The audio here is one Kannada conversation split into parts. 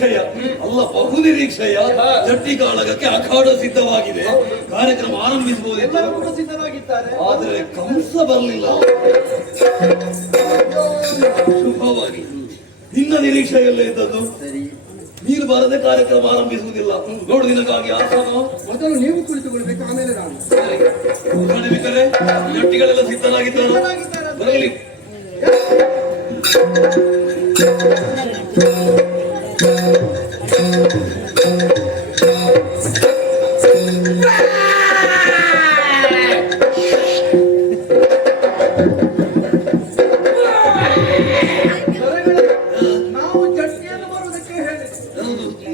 ನಿರೀಕ್ಷೆಯ ಅಲ್ಲ ಬಹು ನಿರೀಕ್ಷೆಯ ಜಟ್ಟಿ ಕಾಳಗಕ್ಕೆ ಅಖಾಡ ಸಿದ್ಧವಾಗಿದೆ. ಕಾರ್ಯಕ್ರಮ ಆರಂಭಿಸಬಹುದು. ಎಲ್ಲರೂ ಕೂಡ ಸಿದ್ಧರಾಗಿದ್ದಾರೆ. ಆದರೆ ಕಂಸ ಬರಲಿಲ್ಲ. ಶುಭವಾಗಿ ನಿನ್ನ ನಿರೀಕ್ಷೆಯಲ್ಲೇ ಇದ್ದದ್ದು. ನೀನು ಬರದೆ ಕಾರ್ಯಕ್ರಮ ಆರಂಭಿಸುವುದಿಲ್ಲ. ನೋಡು, ನಿನಗಾಗಿ ಆಸನ. ಮೊದಲು ನೀವು ಕುಳಿತುಕೊಳ್ಬೇಕು, ಆಮೇಲೆ ನಾನು. ಜಟ್ಟಿಗಳೆಲ್ಲ ಸಿದ್ಧರಾಗಿದ್ದಾರೆ. ಬರಲಿ. ನಾವು ಜಟ್ಟಿಯನ್ನು ಬರುವುದಕ್ಕೆ ಹೇಳಿ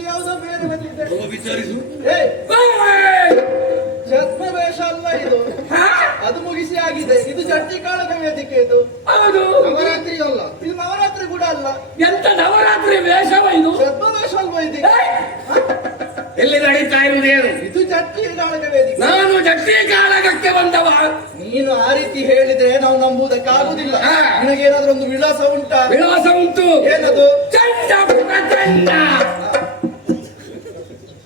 ಯಾವುದೋ ಬೇರೆ ಬಂದಿದ್ದೆ. ವಿಚಾರಿಸು. ಛದ್ಮವೇಷ ಅಲ್ಲ ಇದು, ಅದು ಮುಗಿಸಿ ಆಗಿದೆ. ಇದು ಜಟ್ಟಿ ಕಾಳಗ ವೇದಿಕೆ. ಇದು ಹೌದು, ನವರಾತ್ರಿ ಅಲ್ಲ, ಇದು ನವರಾತ್ರಿ ಕೂಡ ಅಲ್ಲ. ಎಂತ ನವರಾತ್ರಿ ವೇಷವ ಇದು? ಛದ್ಮವೇಷ ಅಲ್ವಾ ಇದು? ಎಲ್ಲಿ ನಡೀತಾ ಇರುವುದೇನು? ಇದು ಜಟ್ಟಿ ಕಾಳಗ ವೇದಿಕೆ. ನಾನು ಜಟ್ಟಿ ಕಾಳಗಕ್ಕೆ ಬಂದವ. ನೀನು ಆ ರೀತಿ ಹೇಳಿದ್ರೆ ನಾವು ನಂಬುವುದಕ್ಕಾಗುದಿಲ್ಲ. ನಿನಗೇನಾದ್ರೂ ಒಂದು ವಿಳಾಸ ಉಂಟಾ? ವಿಳಾಸ ಉಂಟು. ಏನದು? ಚಂಡ ಚಂಡ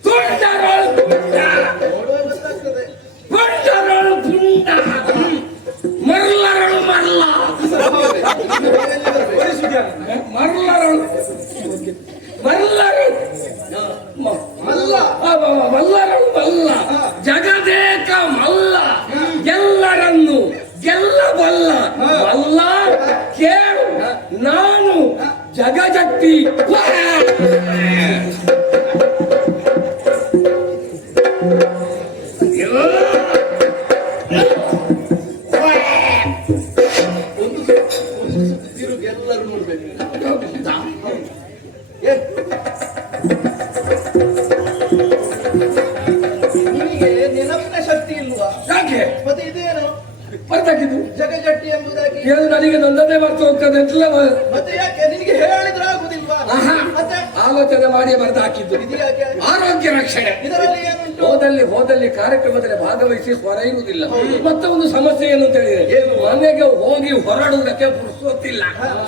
ತುಂಡರೋಳು ತುಂಡ ನೋಡುವಾಗ ಗೊತ್ತಾಗ್ತದೆ. ಪುಂಡರೋಳು ಪುಂಡ ಮರ್ಲರಳು ಮರ್ಲ ಮರ್ಲರಳು ಮರ್ಲರು ಮಲ್ಲ ಮಲ್ಲರಳು ಮಲ್ಲ ಜಗದೇಕ ಮಲ್ಲ ಎಲ್ಲರನ್ನು ಗೆಲ್ಲಬಲ್ಲ ಮಲ್ಲ ಕೇಳು. ನಾನು ಜಗಜಟ್ಟಿ. ತಿರುಗಿ ಎಲ್ಲರೂ ನೋಡ್ಬೇಕು. ನಿನಗೆ ನೆನಪಿನ ಶಕ್ತಿ ಇಲ್ವಾ? ಯಾಕೆ ಮತ್ತೆ ಇದೇನು ಬರ್ತಾಕಿದ್ದು? ಜಗಜಟ್ಟಿ ಎಂಬುದಾಗಿ ಏನು ನನಗೆ ನನ್ನದೇ ಬರ್ತಾ ಹೋಗ್ತದೆ ಅಂತಲ್ಲ. ಮತ್ತೆ ಯಾಕೆ ನಿನಗೆ ಹೇಳಿದ್ರೆ ಆಗುದಿಲ್ವಾ? ಮತ್ತೆ ಆಲೋಚನೆ ಮಾಡಿ ಬರ್ದು ಹಾಕಿದ್ದು. ಇದು ಯಾಕೆ? ಆರೋಗ್ಯ ರಕ್ಷಣೆ. ಇದರಲ್ಲಿ ಏನುಂಟು? ಹೋದಲ್ಲಿ ಕಾರ್ಯಕ್ರಮದಲ್ಲಿ ಭಾಗವಹಿಸಿ ಹೊರ ಇರುವುದಿಲ್ಲ. ಮತ್ತೆ ಒಂದು ಸಮಸ್ಯೆ ಏನು ಅಂತ ಹೇಳಿದ್ರೆ, ಮನೆಗೆ ಹೋಗಿ ಹೊರಡುವುದಕ್ಕೆ ಪುರುಸೊತ್ತಿಲ್ಲ.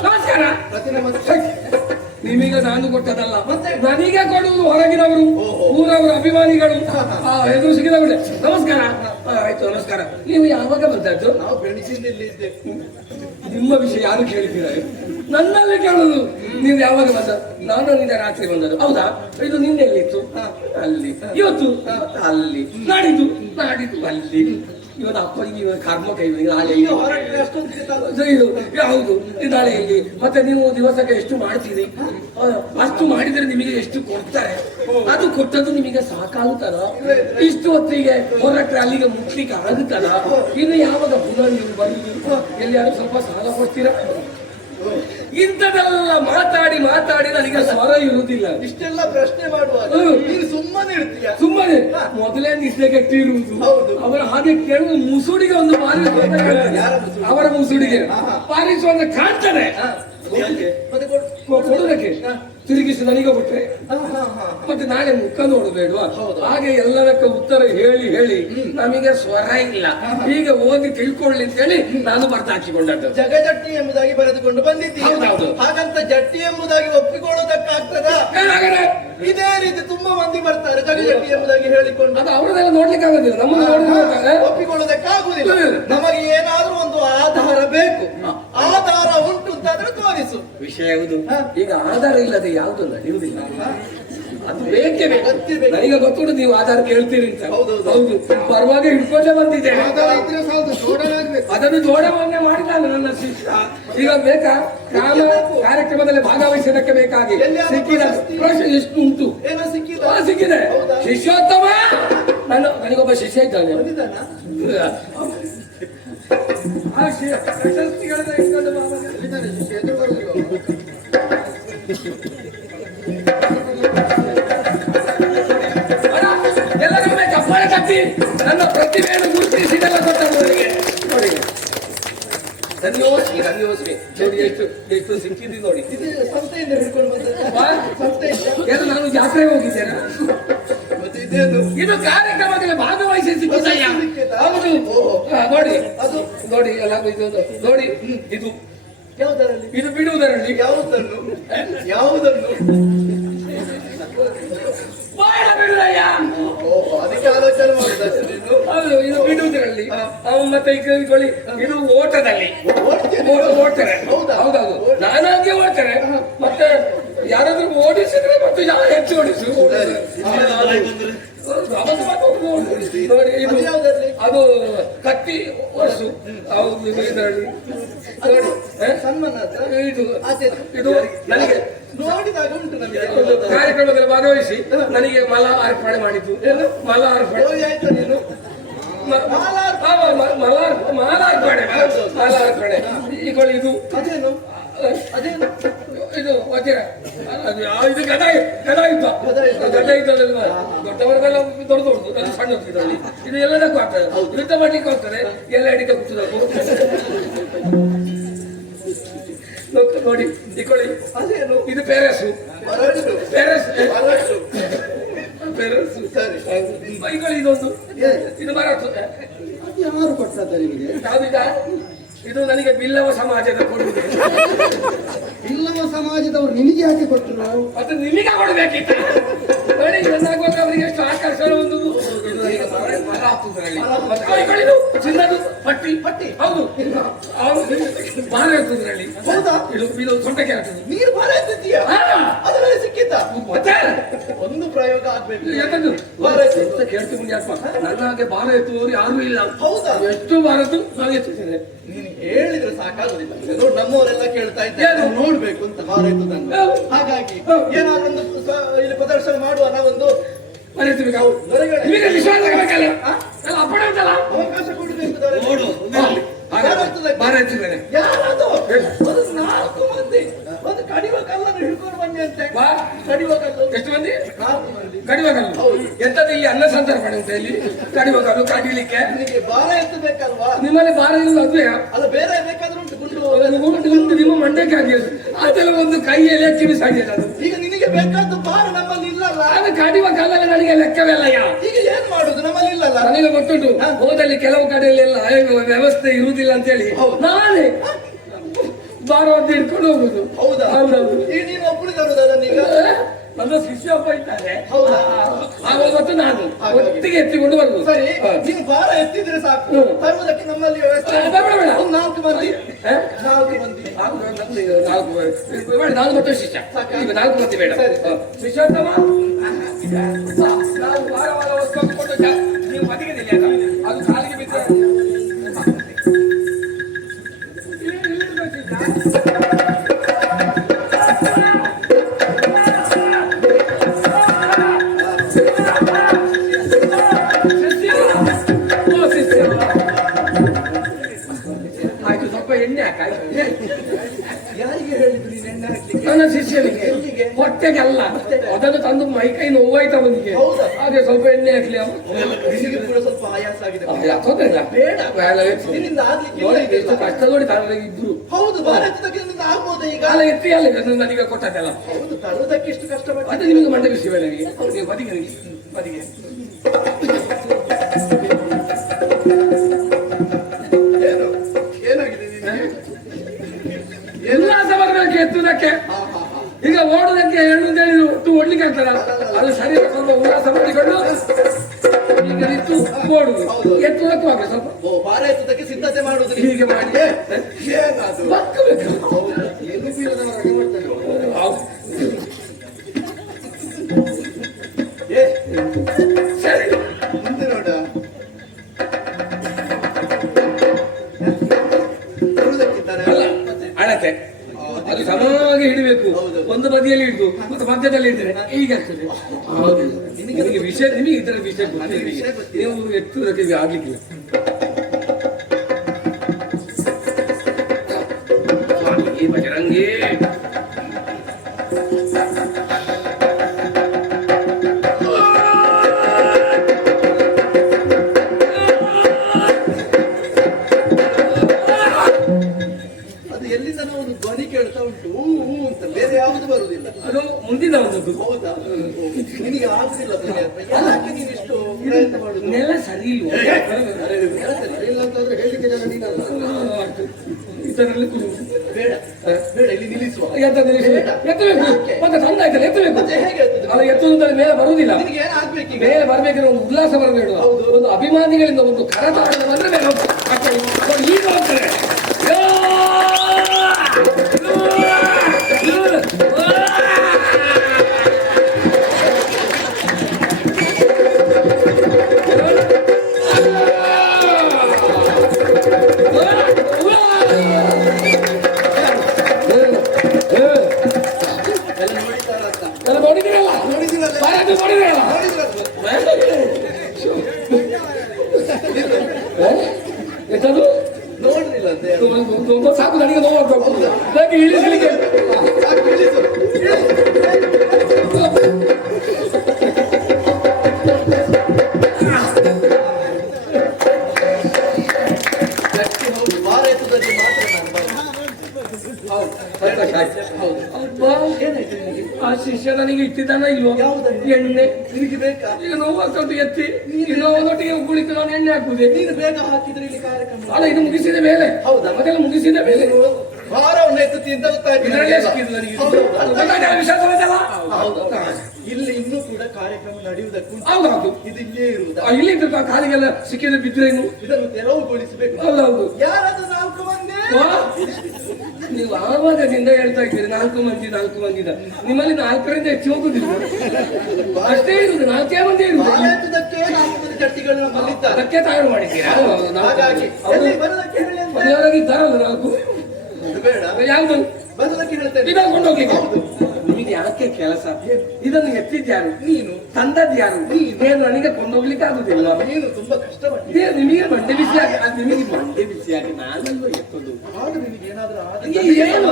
ನಮಸ್ಕಾರ. ನಿಮಗೆ ನಾನು ಕೊಟ್ಟದಲ್ಲ, ಮತ್ತೆ ನನಗೆ ಕೊಡುವುದು ಹೊರಗಿನವರು, ಊರವರ ಅಭಿಮಾನಿಗಳು. ಎದುರು ಸಿಗಿದವಳೆ ನಮಸ್ಕಾರ. ಆಯ್ತು ನಮಸ್ಕಾರ. ನೀವು ಯಾವಾಗ ಬಂದದ್ದು? ನಾವು ಬೆಳಸಿನಲ್ಲಿ ಇದ್ದೇವೆ. ನಿಮ್ಮ ವಿಷಯ ಯಾರು ಕೇಳಿದ್ದೀರ? ನನ್ನಲ್ಲಿ ಕೇಳುದು. ನೀವು ಯಾವಾಗ ಬಂದ? ನಾನು ನಿನ್ನೆ ರಾತ್ರಿ ಬಂದದ್ದು. ಹೌದಾ? ಇದು ನಿನ್ನೆ ಎಲ್ಲಿತ್ತು? ಅಲ್ಲಿ. ಇವತ್ತು ಅಲ್ಲಿ. ನಾಡಿದ್ದು ಅಲ್ಲಿ. ಇವತ್ತು ಅಪ್ಪನಿಗೆ ಕರ್ಮ ಕೈ ನಾಳೆ ಇದು ಯಾವುದು ನಾಳೆ ಇಲ್ಲಿ. ಮತ್ತೆ ನೀವು ದಿವಸಕ್ಕೆ ಎಷ್ಟು ಮಾಡ್ತೀರಿ? ಅಷ್ಟು ಮಾಡಿದ್ರೆ ನಿಮಗೆ ಎಷ್ಟು ಕೊಡ್ತಾರೆ? ಅದು ಕೊಟ್ಟದ್ದು ನಿಮಗೆ ಸಾಕಾಗುತ್ತದ? ಇಷ್ಟು ಹೊತ್ತಿಗೆ ಹೊರಟ್ರೆ ಅಲ್ಲಿಗೆ ಮುಟ್ಲಿಕ್ಕೆ ಆಗುತ್ತದ? ಇನ್ನು ಯಾವಾಗ ಪುನಃ ನೀವು ಬರುವುದು? ಎಲ್ಲಿಯಾದ್ರೂ ಸ್ವಲ್ಪ ಸಾಲ ಕೊಡ್ತೀರಾ? ಇಂಥದೆಲ್ಲ ಮಾತಾಡಿ ನನಗೆ ಸ್ವರ ಇರುವುದಿಲ್ಲ. ಇಷ್ಟೆಲ್ಲ ಪ್ರಶ್ನೆ ಮಾಡುವಾಗ ನೀನು ಸುಮ್ಮನೆ ಇರ್ತೀಯ? ಸುಮ್ಮನೆ ಮೊದಲೇ ನಿದ್ದೆ ಕೆಟ್ಟಿ ಇರುವುದು. ಅವರ ಹಾಗೆ ಕೇಳುವ ಮುಸುಡಿಗೆ ಒಂದು ಅವರ ಮುಸುಡಿಗೆ ಪಾಲಿಸುವಂತ ಕಾಣ್ತದೆ. ಕೊಡುವುದಕ್ಕೆ ತಿರುಗಿಸಿ ನನಗೆ ಕೊಟ್ರೆ ಮತ್ತೆ ನಾಳೆ ಮುಖ ನೋಡಬೇಡ್ವಾ? ಹಾಗೆ ಎಲ್ಲರಕ್ಕ ಉತ್ತರ ಹೇಳಿ ನಮಗೆ ಸ್ವರ ಇಲ್ಲ. ಈಗ ಓದಿ ತಿಳ್ಕೊಳ್ಳಿ ಅಂತ ಹೇಳಿ ನಾನು ಬರ್ತ ಹಾಕಿಕೊಂಡದ್ದು. ಜಗಜಟ್ಟಿ ಎಂಬುದಾಗಿ ಬರೆದುಕೊಂಡು ಬಂದಿದ್ದೀನಿ. ಹಾಗಂತ ಜಟ್ಟಿ ಎಂಬುದಾಗಿ ಒಪ್ಪಿಕೊಳ್ಳೋದಕ್ಕಾಗ್ತದ? ಇದೇ ರೀತಿ ತುಂಬಾ ಮಂದಿ ಬರ್ತಾರೆ ಜಗಜಟ್ಟಿ ಎಂಬುದಾಗಿ ಹೇಳಿಕೊಂಡು. ಅದು ಅವರದೆಲ್ಲ ನೋಡ್ಲಿಕ್ಕೆ ಆಗೋದಿಲ್ಲ, ನಮ್ಮನ್ನು ನೋಡಿದ್ರೆ ಒಪ್ಪಿಕೊಳ್ಳೋದಕ್ಕಾಗುದಿಲ್ಲ. ನಮಗೆ ಏನಾದ್ರೂ ಒಂದು ಆಧಾರ ಬೇಕು. ಆಧಾರ ಉಂಟು ಅಂತಾದ್ರೆ ತೋರಿಸು. ವಿಷಯ ಯಾವುದು? ಈಗ ಆಧಾರ ಇಲ್ಲದೆ ಯಾವುದು ನಡೆಯುವುದಿಲ್ಲ. ಅದು ಬೇಕೇ ಬೇಕು. ನನಗೆ ಗೊತ್ತುಂಟು ನೀವು ಆಧಾರ ಕೇಳ್ತೀರಿ ಅಂತ. ಹೌದು, ಪರವಾಗಿ ಹಿಡ್ಕೊಂಡೇ ಬಂದಿದ್ದೇನೆ. ಅದನ್ನು ಜೋಡಣೆ ಮಾಡಿದ್ದಾನೆ ನನ್ನ ಶಿಷ್ಯ. ಈಗ ಬೇಕಾ ಕಾರ್ಯಕ್ರಮದಲ್ಲಿ ಭಾಗವಹಿಸೋದಕ್ಕೆ ಬೇಕಾಗಿ ಸಿಕ್ಕಿದ ಪ್ರಶ್ನೆ ಎಷ್ಟು ಉಂಟು? ಸಿಕ್ಕಿದೆ. ಶಿಷ್ಯೋತ್ತಮ ನನಗೊಬ್ಬ ಶಿಷ್ಯ ಇದ್ದಾನೆ. ಪ್ರಶಸ್ತಿಗಳನ್ನ ಇಟ್ಕೊಂಡು ಎಲ್ಲರೊಮ್ಮೆ ಚಪ್ಪಾಳೆ ತಟ್ಟಿ ನನ್ನ ಪ್ರತಿಭೆಯನ್ನು ಗುರುತಿಸಿದೆಲ್ಲ ಗೊತ್ತಾಗುವವರಿಗೆ ನೋಡಿ. ಧನ್ಯೋಸ್ಮಿ ನೋಡಿ ಎಷ್ಟು ಸಿಕ್ಕಿದ್ವಿ ನೋಡಿ. ಏನು ನಾನು ಜಾತ್ರೆಗೆ ಹೋಗಿದ್ದೇನೆ? ಇದು ಕಾರ್ಯಕ್ರಮದಲ್ಲಿ ಭಾಗವಹಿಸಿ ಸಿಕ್ಕಿದಯ್ಯ. ಹೌದು ನೋಡಿ ನೋಡಿ ಎಲ್ಲ ನೋಡಿ. ಇದು ಬಿಡುವುದರಲ್ಲಿ ಯಾವುದನ್ನು ಬಾಳ ಬಿಡುದಯ್ಯ. ಓ ಅದಕ್ಕೆ ಆಲೋಚನೆ ಮಾಡುದಷ್ಟು ನೀನು. ಹೌದು, ಇದು ಬಿಡುವುದರಲ್ಲಿ ಅವನು ಮತ್ತೆ ಇಟ್ಕೊಳ್ಳಿ, ಇದು ಓಟದಲ್ಲಿ ಓಡ್ತೀನಿ. ಓಡ್ತಾರೆ. ಹೌದಾ? ಹೌದೌದು, ನಾನಾಗೆ ಓಡ್ತಾರೆ. ಮತ್ತೆ ಯಾರಾದ್ರೂ ಓಡಿಸಿದ್ರೆ ಮತ್ತೆ ಹೆಚ್ಚು ಓಡಿಸು. ನೋಡಿ ಇದು ಅದು ಯಾವ್ದ್ರಲ್ಲಿ? ಅದು ಕತ್ತಿ ಓಡಿಸು. ಹೌದು, ಇದರಲ್ಲಿ ನೋಡಿ, ಸನ್ಮಾನ ಅದ? ಇದು ಆಚೆ ಇದು ನನಗೆ ನೋಡಿದಾಗ ಉಂಟು ನಮಗೆ. ಒಂದು ಕಾರ್ಯಕ್ರಮದಲ್ಲಿ ಭಾಗವಹಿಸಿ ನನಗೆ ಮಲ ಅರ್ಪಣೆ ಮಾಡಿದ್ದು. ಮಲ ಅರ್ಪಣೆ ಹೋಗಿ ಆಯ್ತಾ ನೀನು? ಮಾಲಾರ್ಪಣೆ ಈಗ ಇದು ಅದೇನು ಅದೇನು ಇದು ವಜ್ರ ಇದು ಗದ ಇದ್ದ ದೊಡ್ಡವರೆಲ್ಲ ದೊಡ್ಡ ದೊಡ್ಡದು, ಅದು ಸಣ್ಣ ಇದರಲ್ಲಿ ಇದು ಎಲ್ಲದಕ್ಕೂ ಆಗ್ತದೆ. ಯುದ್ಧ ಮಾಡ್ಲಿಕ್ಕೆ ಹೋಗ್ತದೆ, ಎಲ್ಲ ಅಡಿಕೆ ಕೂತದಕ್ಕೂ. ನೋಡಿ ಇಕೊಳ್ಳಿ, ಅದೇನು ಇದು ಪೇರಸು. ಬರಷ್ಟು ಪೇರಸ್ ಬರಷ್ಟು ಪೇರಸು ಸರಿ. ಇಕೊಳ್ಳಿ, ಇದೊಂದು ಇದು ಬರತ್ತು. ಯಾರು ಕೊಟ್ಟದ ನಿಮಗೆ? ಯಾವ್ದೀಗ ಇದು ನನಗೆ ಬಿಲ್ಲವ ಸಮಾಜದ ಕೊಡುಗೆ. ಇಲ್ಲವ ಸಮಾಜದವರು ನಿಮಗೆ ಯಾಕೆ ಕೊಟ್ಟರು? ಅದು ನಿಮಗೆ ಕೊಡಬೇಕಿತ್ತು. ನೋಡಿ ಚೆನ್ನಾಗುವಾಗ ಅವರಿಗೆ ಎಷ್ಟು ಆಕರ್ಷಣೆ ಹೊಂದುದು. ಇದು ನನಗೆ ಮರ ಹಾಕುದ್ರಲ್ಲಿ ಮತ್ತೆ ಇದು ಚಿನ್ನದು ಪಟ್ಟಿ ಪಟ್ಟಿ. ಹೌದು, ಅವನು ಬಾರ ಇರ್ತದ್ರಲ್ಲಿ. ಹೌದಾ? ಇದು ಸೊಂಟಕ್ಕೆ ಹಾಕುದು. ನೀರು ಭಾರ ಎತ್ತಿದ್ದೀಯಾ? ಅದರಲ್ಲಿ ಸಿಕ್ಕಿದ್ದ ಮತ್ತೆ ಒಂದು ಪ್ರಯೋಗ ಆಗ್ಬೇಕು. ಎಂತದ್ದು ಭಾರ ಎತ್ತು. ಅಂತ ಕೇಳ್ತೀನಿ ಅಪ್ಪ, ನನ್ನ ಹಾಗೆ ಭಾರ ಎತ್ತುವವರು ಯಾರು ಇಲ್ಲ. ಹೌದಾ? ಎಷ್ಟು ಭಾರದ್ದು ನಾನು ಎತ್ತುತ್ತೇನೆ. ನೀನು ಹೇಳಿದ್ರೆ ಸಾಕಾಗುದಿಲ್ಲ. ನೋಡಿ ನಮ್ಮವರೆಲ್ಲ ಕೇಳ್ತಾ ಇದ್ದಾರೆ, ನೋಡ್ಬೇಕು ಅಂತ ಭಾರ ಎತ್ತುದನ್ನು. ಹಾಗಾಗಿ ಏನಾದ್ರು ಒಂದು ಇಲ್ಲಿ ಪ್ರದರ್ಶನ ಮಾಡುವ ನಾವೊಂದು ಮರೆಯಬೇಕು. ಹೊರಗಡೆ ನಿಮಗೆ ವಿಶ್ವಾಸ ಬೇಕಲ್ಲ, ಅಪ್ಪಣ ಅಂತಲ್ಲ, ಅವಕಾಶ ಕೊಡಬೇಕು. ನೋಡು ಭಾರ ಎತ್ತಿದ್ದೇನೆ. ಯಾರದು? ಒಂದು 4 ಮಂದಿ ಒಂದು ಕಡಿವ ಕಲ್ಲನ್ನು ಹಿಡ್ಕೊಂಡು ಬನ್ನಿ ಅಂತೆ. ಬಾ. ಕಡಿವ ಕಲ್ಲು ಎಷ್ಟು ಮಂದಿ? 4 ಮಂದಿ. ಕಡಿವಾಗಲ್ಲು ಎಂತದ್ದು ಇಲ್ಲಿ ಅನ್ನ ಸಂತರ್ಪಣೆ ಅಂತ ಇಲ್ಲಿ ಕಡಿವಾಗಲ್ಲು ಕಡಿಲಿಕ್ಕೆ ನಿನಗೆ ಭಾರ ಎತ್ತಬೇಕಲ್ವಾ? ನಿಮ್ಮಲ್ಲಿ ಭಾರ ಇಲ್ಲ ಅದುವೇ ಅಲ್ಲ ಬೇರೆ ಬೇಕಾದ್ರೂ ಉಂಟು ಗುಂಡು. ಒಂದು ನಿಮ್ಮ ಮಂಡಕ್ಕೆ ಆಗಿಲ್ಲ ಅದೆಲ್ಲ ಒಂದು ಕೈಯಲ್ಲಿ ಕಿವಿ ಸಾಗಿಲ್ಲ ಅದು. ಈಗ ನಿನಗೆ ಬೇಕಾದ ಭಾರ ನಮ್ಮಲ್ಲಿ ಇಲ್ಲಲ್ಲ. ಅದು ಕಡಿವ ಕಲ್ಲಲ್ಲ, ನನಗೆ ಲೆಕ್ಕವೆಲ್ಲ ಯಾ. ಈಗ ಏನ್ ಮಾಡುದು? ನಮ್ಮಲ್ಲಿ ಇಲ್ಲಲ್ಲ. ನನಗೆ ಗೊತ್ತುಂಟು, ಹೋದಲ್ಲಿ ಕೆಲವು ಕಡೆಯಲ್ಲೆಲ್ಲ ವ್ಯವಸ್ಥೆ ಇರುವುದಿಲ್ಲ ಅಂತೇಳಿ ನಾನೇ ಭಾರವನ್ನು ಇಟ್ಕೊಂಡು ಹೋಗುದು. ಹೌದಾ? ಹೌದೌದು. ಈಗ ನೀನು ಒಬ್ಬಳು ತರುದಲ್ಲ ನೀಗ? ನನ್ನ ಶಿಷ್ಯ ಒಬ್ಬ ಇದ್ದಾರೆ, ಹೌದಾ? ಮತ್ತು ನಾನು ಒಟ್ಟಿಗೆ ಎತ್ತಿಕೊಂಡು ಬರ್ಬೋದು. ಸರಿ, ನೀನು ಭಾರ ಎತ್ತಿದ್ರೆ ಸಾಕು. ತರುವುದಕ್ಕೆ ನಮ್ಮಲ್ಲಿ ವ್ಯವಸ್ಥೆ ಬೇಡ ಬೇಡ. ಒಂದು 4 ಮಂದಿ. 4 ಮಂದಿ. ನಾನು ಮತ್ತು ಶಿಷ್ಯ ಈಗ 4 ಮಂದಿ ಬೇಡ. ಶಿಷ್ಯೋತ್ತಮ ನಾವು ವಾರ ವಾರ ವಸ್ತು ಹಾಕಿಕೊಂಡು ನೀವು ಬದಿಗೆ ನಿಲ್ಲಿ ಆಯ್ತಾ? ಅದು ಕಾಲಿಗೆ ಬಿದ್ದರೆ ಆಯ್ತು, ಸ್ವಲ್ಪ ಎಣ್ಣೆ ಹಾಕಾಯ್ತು. ಯಾರಿಗೆ ಹೇಳಿದ್ರು ನೀನು ಎಣ್ಣೆ ಹಾಕ್ಲಿಕ್ಕೆ? ನನ್ನ ಶಿಷ್ಯನಿಗೆ ಹೊಟ್ಟೆಗೆಲ್ಲ ಅದನ್ನು ತಂದು ಮೈ ಕೈ ನೋವಾಯ್ತು ಅವನಿಗೆ. ಹೌದಾ? ಹಾಗೆ ಸ್ವಲ್ಪ ಎಣ್ಣೆ ಹಾಕ್ಲಿ ಅವನು. ನಿನಗೆ ಕೂಡ ಸ್ವಲ್ಪ ಆಯಾಸ ಆಗಿದೆ. ತೊಂದ್ರೆ ಇಲ್ಲ, ಬೇಡ. ಬೇಡ. ನಿನ್ನಿಂದ ಆಗ್ಲಿಕ್ಕೆ ಇಲ್ಲ ನೋಡಿ ಈಗ. ಎಷ್ಟು ಕಷ್ಟ ನೋಡಿ ತಾನು ಇದ್ರು. ಹೌದು, ಭಾರ ಎತ್ತದಕ್ಕೆ ನಿನ್ನಿಂದ ಆಗ್ಬೋದಾ ಈಗ? ಅಲ್ಲ ಎತ್ತಿ ಅಲ್ಲ ನನಗೆ ಕೊಟ್ಟದ್ದಲ್ಲ. ಹೌದು, ತರುವುದಕ್ಕೆ ಇಷ್ಟು ಕಷ್ಟಪಟ್ಟು. ಅದು ನಿಮಗೆ ಮಂಡ ವಿಷಯ ಬೇಡ. ನೀವು ಬದಿಗೆ ನಿಲ್ಲಿ, ಬದಿಗೆ. ಏನು ಏನಾಗಿದೆ ನಿನಗೆ? ಉಲ್ಲಾಸ ಬರಬೇಕು ಎತ್ತುವುದಕ್ಕೆ. ಈಗ ಓಡುದಕ್ಕೆ ಹೇಳುವುದೇಳಿ ಒಟ್ಟು ಓಡ್ಲಿಕ್ಕೆ ಆಗ್ತದ? ಅದು ಸರಿ, ಸ್ವಲ್ಪ ಉಲ್ಲಾಸ ಮಾಡಿಕೊಂಡು ಈಗ ನಿಂತು ಓಡುದು. ಎತ್ತುವುದಕ್ಕೂ ಹಾಗೆ ಸ್ವಲ್ಪ ಭಾರ ಎತ್ತುವುದಕ್ಕೆ ಸಿದ್ಧತೆ ಮಾಡುವುದು ಹೀಗೆ ಮಾಡಿ ಏನಾದ್ರು ಬಕ್ಕಬೇಕು. ಏನು ಬೀಳದವರು ಹಾಗೆ ಮಾಡ್ತಾರೆ. ಸರಿ, ಮುಂದೆ ನೋಡ. ಅಲ್ಲ ಅಳತೆ ಅದು ಸಮಾನವಾಗಿ ಹಿಡಬೇಕು. ಒಂದು ಬದಿಯಲ್ಲಿ ಹಿಡಿದು ಮತ್ತೆ ಮಧ್ಯದಲ್ಲಿ ಹಿಡಿದ್ರೆ ಹೀಗೆ ಆಗ್ತದೆ. ನಿಮಗೆ ವಿಷಯ, ನಿಮಗೆ ಇದರ ವಿಷಯ ಗೊತ್ತಿಲ್ಲ. ನೀವು ಎತ್ತುವುದಕ್ಕೆ ಆಗ್ಲಿಕ್ಕಿಲ್ಲ. ಸ್ವಾಮಿ ಬಜರಂಗಿ ಅದು ಎಲ್ಲಿಂದ ಒಂದು ಧ್ವನಿ ಕೇಳ್ತಾ ಉಂಟು, ಹೂ ಅಂತ. ಬೇರೆ ಯಾವುದು ಬರುವುದಿಲ್ಲ. ಅದು ಮುಂದಿನ ಒಂದು. ಹೌದಾ? ನಿನಗೆ ಆಗುದಿಲ್ಲ. ಯಾಕೆ ನೀನು ಇಷ್ಟು ಪ್ರಯತ್ನ ಮಾಡುದು? ನೆಲ ಸರಿ ಇಲ್ವಾ? ಇಲ್ಲ ಅಂತಾದ್ರೆ ಹೇಳಿಕೆ ಜನ ನೀನಲ್ಲ. ಇದರಲ್ಲಿ ಬೇಡ ಬೇಡ, ಇಲ್ಲಿ ನಿಲ್ಲಿಸುವ. ಎತ್ತಬೇಕು ಮತ್ತೆ ತಂದಾಯ್ತಲ್ಲ, ಎತ್ತಬೇಕು. ಮತ್ತೆ ಹೇಗೆ ಎತ್ತುವುದರಲ್ಲಿ ಮೇಲೆ ಬರುವುದಿಲ್ಲ. ನಿನಗೆ ಏನಾಗ್ಬೇಕೀಗ? ಮೇಲೆ ಬರ್ಬೇಕಿದ್ರೆ ಒಂದು ಉಲ್ಲಾಸ ಬರಬೇಡ, ಹೌದು. ಒಂದು ಅಭಿಮಾನಿಗಳಿಂದ ಒಂದು ಕರತಾಡ ಬಂದ್ರೆ ಮೇಲೆ ಹೋಗ್ತದೆ. ಅಷ್ಟೇ. ಈಗ ಹೋಗ್ತಾರೆ. ನೋಡಿದಿರಲ್ಲ ಎಂತದು ನೋಡ್ರಿಲ್ಲ ಅಂತ ಹೇಳು. ಸಾಕು, ನನಗೆ ನೋವಾಗ್ಬೇಕು. ಯಾಕೆ ಇಳಿಸಲಿಕ್ಕೆ ಸಾಕು, ಇಳಿಸು. ಗಟ್ಟಿ ಹೌದು, ಭಾರ ಎತ್ತುದಲ್ಲಿ ಮಾತ್ರ ನಾನು ಬರುವುದು. ಹೌದು, ಸಂತೋಷ ಆಯ್ತು. ಹೌದು. ಅಬ್ಬಾ, ಏನಾಯ್ತು ನಿನಗೆ? ಆ ಶಿಷ್ಯ ನನಗೆ ಇಟ್ಟಿದ್ದಾನ ಇಲ್ವೋ? ಯಾವುದನ್ನು? ಎಣ್ಣೆ. ನಿನಗೆ ಬೇಕಾ? ಈಗ ನೋವಾಗ್ತಂತ ಎತ್ತಿ ಇನ್ನು ಅವನೊಟ್ಟಿಗೆ ಉಗುಳಿತು ನಾನು ಎಣ್ಣೆ ಹಾಕುದೆ. ನೀನು ಬೇಗ ಹಾಕಿದ್ರೆ ಇಲ್ಲಿ ಕಾರ್ಯಕ್ರಮ. ಅಲ್ಲ, ಇದು ಮುಗಿಸಿದ ಮೇಲೆ. ಹೌದಾ? ಅದೆಲ್ಲ ಮುಗಿಸಿದ ಮೇಲೆ ಭಾರವನ್ನು ಎತ್ತುತ್ತಿ ಅಂತ ಗೊತ್ತಾಯ್ತು ಇದರಲ್ಲಿ ನನಗೆ. ಎಷ್ಟಿದೆ ನನಗೆ? ಹೌದು, ಗೊತ್ತಾಯ್ತಾ ವಿಷಯ ಗೊತ್ತಾಯ್ತಲ್ಲ? ಹೌದು. ಇಲ್ಲಿ ಇನ್ನೂ ಕೂಡ ಕಾರ್ಯಕ್ರಮ ನಡೆಯುವುದಕ್ಕೂ ಹೌದೌದು. ಇದು ಇಲ್ಲೇ ಇರುವುದಾ? ಇಲ್ಲಿ ಕಾಲಿಗೆಲ್ಲ ಸಿಕ್ಕಿದ್ರೆ ಬಿದ್ರೆ ಇನ್ನು. ಇದನ್ನು ತೆರವುಗೊಳಿಸಬೇಕು. ಹೌದೌದು. ಯಾರಾದ್ರೂ 4 ಮಂದಿ? ವಾ, ನೀವು ಆವಾಗದಿಂದ ಹೇಳ್ತಾ ಇದ್ದೀರಿ 4 ಮಂದಿ ನಿಮ್ಮಲ್ಲಿ 4ರಿಂದ ಹೆಚ್ಚು ಹೋಗುದಿಲ್ಲ. ಅಷ್ಟೇ ಇರುದು, 4 ಮಂದಿ ಇರುದು. ಭಾರತದಕ್ಕೆ 4 ಮಂದಿ ಜಟ್ಟಿಗಳು ನಮ್ಮಲ್ಲಿದ್ದಾರೆ. ಅದಕ್ಕೆ ತಯಾರು ಮಾಡಿದ್ದೀರಾ? ಹಾಗಾಗಿ ಎಲ್ಲಿ ಬರೋದಕ್ಕೆ ಹೇಳಿ ಅಂತ. ಮನೆಯೊಳಗೆ ಇದ್ದಾರಲ್ಲ 4. ಅದು ಬೇಡ, ಯಾವ್ದು ಬರೋದಕ್ಕೆ ಹೇಳ್ತೇನೆ. ಇದನ್ನು ಕೊಂಡೋಗಿ. ಹೌದು. ನಿಮಗೆ ಯಾಕೆ ಕೆಲಸ? ಇದನ್ನು ಎತ್ತಿದ್ಯಾರು? ನೀನು. ತಂದದ್ಯಾರು? ನೀನು ನನಗೆ ಕೊಂಡೋಗ್ಲಿಕ್ಕೆ ಆಗುದಿಲ್ಲ. ನೀನು ತುಂಬಾ ಕಷ್ಟಪಟ್ಟು. ಇದೇ ನಿಮಗೆ ಮಂಡೆ ಬಿಸಿಯಾಗಿ ನಾನಲ್ವ ಎತ್ತದು. ಆಗ ನಿನಗೆ ಏನಾದ್ರೂ ಏನು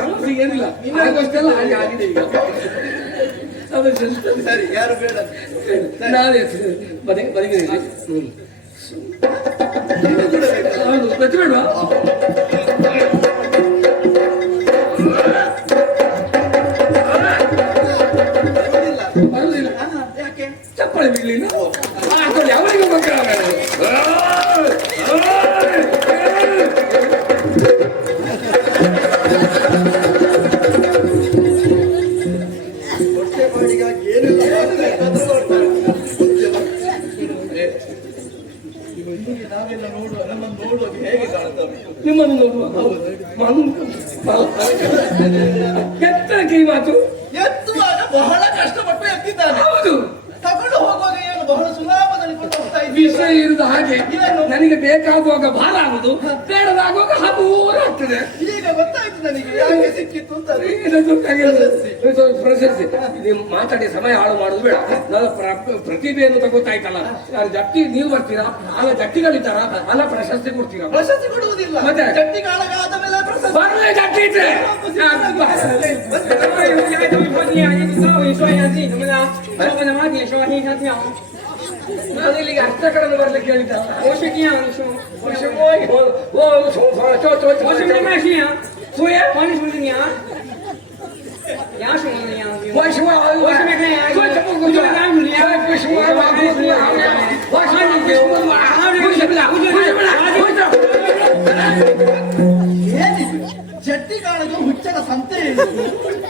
ಸಮಸ್ಯೆ ಏನಿಲ್ಲ. ಆಗೋಷ್ಟೆಲ್ಲ ಹಾಗೆ ಆಗಿದೆ ಈಗ. ಸಮಸ್ಯೆ ಇರ್ತದೆ. ಸರಿ, ಯಾರು ಬೇಡ. ನಾನೇ ಬದಿಗೆ ಹೌದು, ಪ್ರತಿಬೇಡ್ವಾ? ಬರುದಿಲ್ಲ. ಯಾಕೆ? ಚಪ್ಪಳಿ ಬೀಳಲಿಲ್ಲ. ಅವರಿಗೆ ಮಕ್ಕಳ ಹೊಟ್ಟೆ ಮಾಡಿಗಾಗಿ ಏನಿಲ್ಲ ಬೇಕಾದ್ರೂ ಮಾಡ್ತಾರೆ. ನಾವೆಲ್ಲ ನೋಡುವ, ನಮ್ಮನ್ನು ನೋಡುವಾಗ ಹೇಗೆ ಕಾಣ್ತವೆ? ನಿಮ್ಮನ್ನು ನೋಡುವ. ಎತ್ತರ ಕೈ ಮಾತು. ಎತ್ತುವಾಗ ಬಹಳ ಕಷ್ಟಪಟ್ಟು ಎತ್ತಿದ್ದಾನೆ. ಹೌದು. ತಗೊಂಡು ಹೋಗುವಾಗ ಏನು ಬಹಳ ಸುಲಭದಲ್ಲಿ ಕೊಂಡು ಹೋಗ್ತಾ ಇದ್ದೀವಿ. ವಿಷಯ ಇರುವುದು ಹಾಗೆ. ನನಗೆ ಬೇಕಾಗುವಾಗ ಭಾರ ಆಗುದು, ಬೇಡದಾಗುವಾಗ ಹಬೂರ ಆಗ್ತದೆ. ಈಗ ಗೊತ್ತಾಯ್ತು ನನಗೆ ಯಾಕೆ ಸಿಕ್ಕಿತ್ತು ಅಂತ. ಪ್ರಶಸ್ತಿ. ನೀವು ಮಾತಾಡಿ ಸಮಯ ಹಾಳು ಮಾಡುದು ಬೇಡ. ನನ್ನ ಪ್ರತಿಭೆಯನ್ನು ತಗೋತಾಯ್ತಲ್ಲ. ಜಟ್ಟಿ ನೀವು ಬರ್ತೀರಾ, ಅಲ್ಲ ಜಟ್ಟಿಗಳಿದ್ದಾರ, ಅಲ್ಲ ಪ್ರಶಸ್ತಿ ಕೊಡ್ತೀರಾ? ಪ್ರಶಸ್ತಿ ಕೊಡುವುದಿಲ್ಲ. ಮತ್ತೆ? ಜಟ್ಟಿ ಕಾಳಗಾದ ಮೇಲೆ ಪ್ರಶಸ್ತಿ. ಬರಲೇ ಜಟ್ಟಿ ಇದ್ರೆ ನಾನು ಇಲ್ಲಿಗೆ ಅರ್ಥಕರನ್ನು ಬರ್ಲಿಕ್ಕೆ ಹೇಳಿದ್ದ. ಜಟ್ಟಿ ಕಾಳಗ ಹುಚ್ಚನ ಸಂತೆ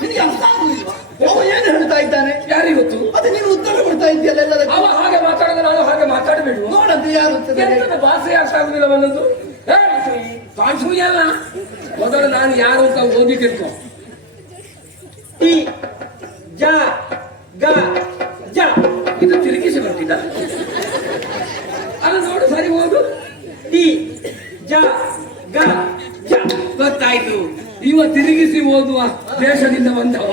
ನಿನಗೆ ಅರ್ಥ ಆಗುದಿಲ್ವಾ? ಅವ ಏನು ಹೇಳ್ತಾ ಇದ್ದಾನೆ ಯಾರಿಗೊತ್ತು? ಅದು ನೀನು ಉತ್ತರ ಕೊಡ್ತಾ ಇದೆಯಲ್ಲ ಎಲ್ಲದಕ್ಕೂ. ಅವ ಹಾಗೆ ಮಾತಾಡಿದ್ರೆ ನಾನು ಹಾಗೆ ಮಾತಾಡಬೇಡು. ನೋಡಂತ ಯಾರು ಭಾಷೆ ಅರ್ಥ ಆಗುದಿಲ್ಲ ಒಂದೊಂದು. ಮೊದಲು ನಾನು ಯಾರು ಅಂತ ಓದಿಟ್ಟಿರ್ಕೊ. ಟಿ ಜ ಗ ಜ ಇದು ತಿರುಗಿಸಿ ಬರ್ತಿದ್ದ. ಅದು ನೋಡು, ಸರಿ ಓದು. ಟಿ ಜ ಗ ಜ. ಗೊತ್ತಾಯ್ತು, ಇವ ತಿರುಗಿಸಿ ಓದುವ ದೇಶದಿಂದ ಬಂದವ.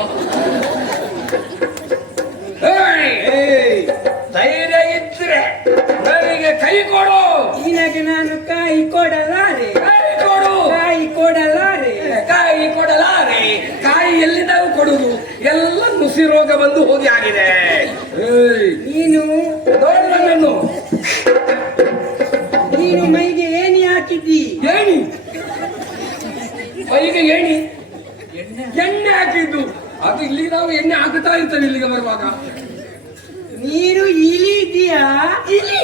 ಧೈರ್ಯ ಇದ್ರೆ ನನಗೆ ಕೈ ಕೊಡು. ನಿನಗೆ ನಾನು ಕಾಯಿ ಕೊಡಲಾರೆ. ಕೈ ಕೊಡು. ಕಾಯಿ ಕೊಡಲಾರೆ. ಕಾಯಿ ಕೊಡಲಾರೆ. ಕಾಯಿ ಎಲ್ಲಿಂದಲೂ ಕೊಡುದು, ಎಲ್ಲ ನುಸಿ ರೋಗ ಬಂದು ಹೋಗಿ ಆಗಿದೆ. ನೀನು ನೋಡು ನನ್ನನ್ನು. ನೀನು ಮೈಗೆ ಏನಿ ಹಾಕಿದ್ದಿ? ಏಣಿ? ಮೈಗೆ ಏಣಿ? ಎಣ್ಣೆ ಹಾಕಿದ್ದು. ಅದು ಇಲ್ಲಿ ನಾವು ಎಣ್ಣೆ ಹಾಕುತ್ತಾ ಇರ್ತೇವೆ ಇಲ್ಲಿಗೆ ಬರುವಾಗ. ನೀನು ಇಲಿ ಇದೀಯಾ? ಇಲ್ಲಿ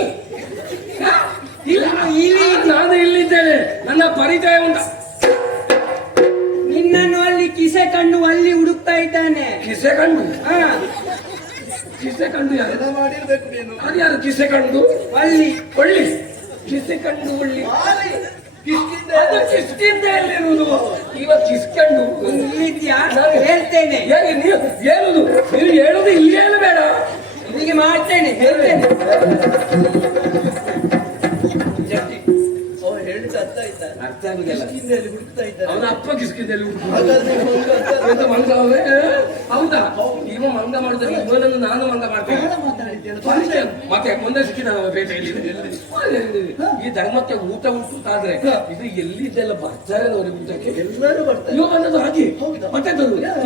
ಇಲ್ಲ, ಇಲ್ಲಿ ನಾನು ಇಲ್ಲಿದ್ದೇನೆ. ನನ್ನ ಪರಿಚಯ ಉಂಟ. ನಿನ್ನನ್ನು ಅಲ್ಲಿ ಕಿಸೆ ಕಣ್ಣು ಅಲ್ಲಿ ಹುಡುಕ್ತಾ ಇದ್ದಾನೆ. ಕಿಸೆ ಕಣ್ಣು? ಹಾ, ಕಿಸೆ ಕಂಡು ಯಾರು? ಏನೋ ಮಾಡಿರ್ಬೇಕು ನೀನು. ಅದು ಯಾರು ಕಿಸೆ ಕಂಡು? ಒಳ್ಳಿ ಒಳ್ಳಿ ಕಿಸೆ ಕಂಡು ಒಳ್ಳಿ ಮಾಲಿ, ಕಿಷ್ಕಿಂದ ಅದು ಕಿಸ್ಕಿಂದ ಎಲ್ಲಿರುವುದು? ಇವತ್ತು ಕಿಸ್ಕಂಡು ಇಲ್ಲಿದ್ಯಾ ಹೇಳ್ತೇನೆ, ನೀವು ಹೇಳುದು, ನೀವು ಹೇಳುದು ಇಲ್ಲಿ ಹೇಳು ಬೇಡ, ಇಲ್ಲಿಗೆ ಮಾಡ್ತೇನೆ, ಹೇಳ್ತೇನೆ. ಜಟ್ಟಿ ಅವ ಹೇಳಿದ ಅರ್ಥ ಆಯ್ತಾ? ಅರ್ಥ ಆಗುದಿಲ್ಲ. ಕಿಷ್ಕಿಂದಲ್ಲಿ ಹುಡುಕ್ತಾ ಇದ್ದಾರೆ. ಅವನ ಅಪ್ಪ ಕಿಸ್ಕಿದಲ್ಲಿ ಹಾಗಾದ್ರೆ ಒಂದು ಅರ್ಥ ಆಯ್ತಾ? ಎಂತ ಮಂಗ ಅವೇ? ಹೌದಾ? ಇವ ಮಂಗ ಮಾಡಿದ್ರೆ ಇವನನ್ನು ನಾನು ಮಂಗ ಮಾಡ್ತೇನೆ. ಬಹಳ ಮಾತಾಡಿದ್ದೇನೆ. ಮತ್ತೆ ಮುಂದೆ ಸಿಕ್ಕಿದ ಪೇಟೆಯಲ್ಲಿ ಈ ಧರ್ಮಕ್ಕೆ ಊಟ ಉಂಟಾದ್ರೆ ಇದು ಎಲ್ಲಿದ್ದೆಲ್ಲ ಬರ್ತಾರೆ ನೋಡಿ ಊಟಕ್ಕೆ. ಎಲ್ಲರೂ ಬರ್ತಾರೆ. ಇವ ಬಂದದ್ದು ಹಾಗೆ ಹೌದಾ? ಮತ್ತೆ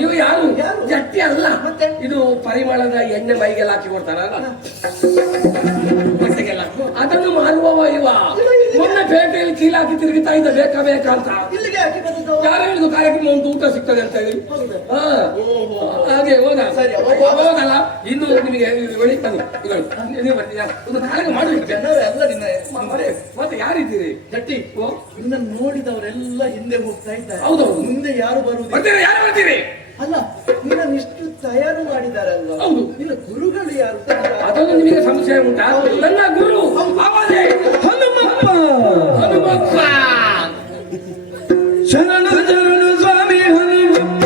ಇವ ಯಾರು? ಯಾರು? ಜಟ್ಟಿ ಅಲ್ಲ, ಮತ್ತೆ? ಇದು ಪರಿಮಳದ ಎಣ್ಣೆ ಮೈಗೆಲ್ಲ ಹಾಕಿ ಕೊಡ್ತಾರಲ್ಲ ಬಟ್ಟೆಗೆಲ್ಲ, ಅದನ್ನು ಮಾರುವವ ಇವ. ಮೊನ್ನೆ ಪೇಟೆಯಲ್ಲಿ ಚೀಲ ಹಾಕಿ ತಿರುಗಿತಾ ಇದ್ದ ಬೇಕಾ ಬೇಕಾ ಅಂತ. ಇಲ್ಲಿಗೆ ಹಾಕಿ ಬಂದದ್ದು ಯಾರು ಹೇಳಿದ್ರು ಕಾರ್ಯಕ್ರಮ ಉಂಟು, ಊಟ ಸಿಗ್ತದೆ ಅಂತ ಹೇಳಿ? ಹೌದಾ? ಹಾ ಓಹೋ. ಹಾಗೆ ಹೋದ. ಸರಿ, ಹೋದಲ್ಲ. ಇನ್ನು ನಿಮಗೆ ಬನ್ನಿ ನೀವು ಬರ್ತೀರಾ? ಒಂದು ಕಾರ್ಯ ಮಾಡಬೇಕು. ಜನರು ಎಲ್ಲ ನಿನ್ನ ಮತ್ತೆ ಯಾರಿದ್ದೀರಿ? ಜಟ್ಟಿ ಓ, ನಿನ್ನ ನೋಡಿದವರೆಲ್ಲ ಹಿಂದೆ ಹೋಗ್ತಾ ಇದ್ದಾರೆ. ಹೌದೌದು. ಮುಂದೆ ಯಾರು ಬರುವುದಿಲ್ಲ. ಬರ್ತೀರಿ? ಯಾರು ಬರ್ತೀರಿ? ಅಲ್ಲ, ನಿನ್ನ ಇಷ್ಟು ತಯಾರು ಮಾಡಿದಾರಲ್ವ? ಹೌದು. ನಿನ್ನ ಗುರುಗಳು ಯಾರು? ಅದೊಂದು ನಿಮಗೆ ಸಂಶಯ ಉಂಟಾ? ನನ್ನ ಗುರು ಅವನೇ ಹನುಮಪ್ಪ ಹನುಮಪ್ಪ. ಶರಣ ಶರಣ ಸ್ವಾಮಿ ಹನುಮಪ್ಪ,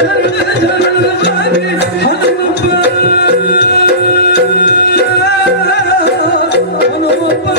ಶರಣ ಶರಣ ಸ್ವಾಮಿ ಹನುಮಪ್ಪ, ಹನುಮಪ್ಪ.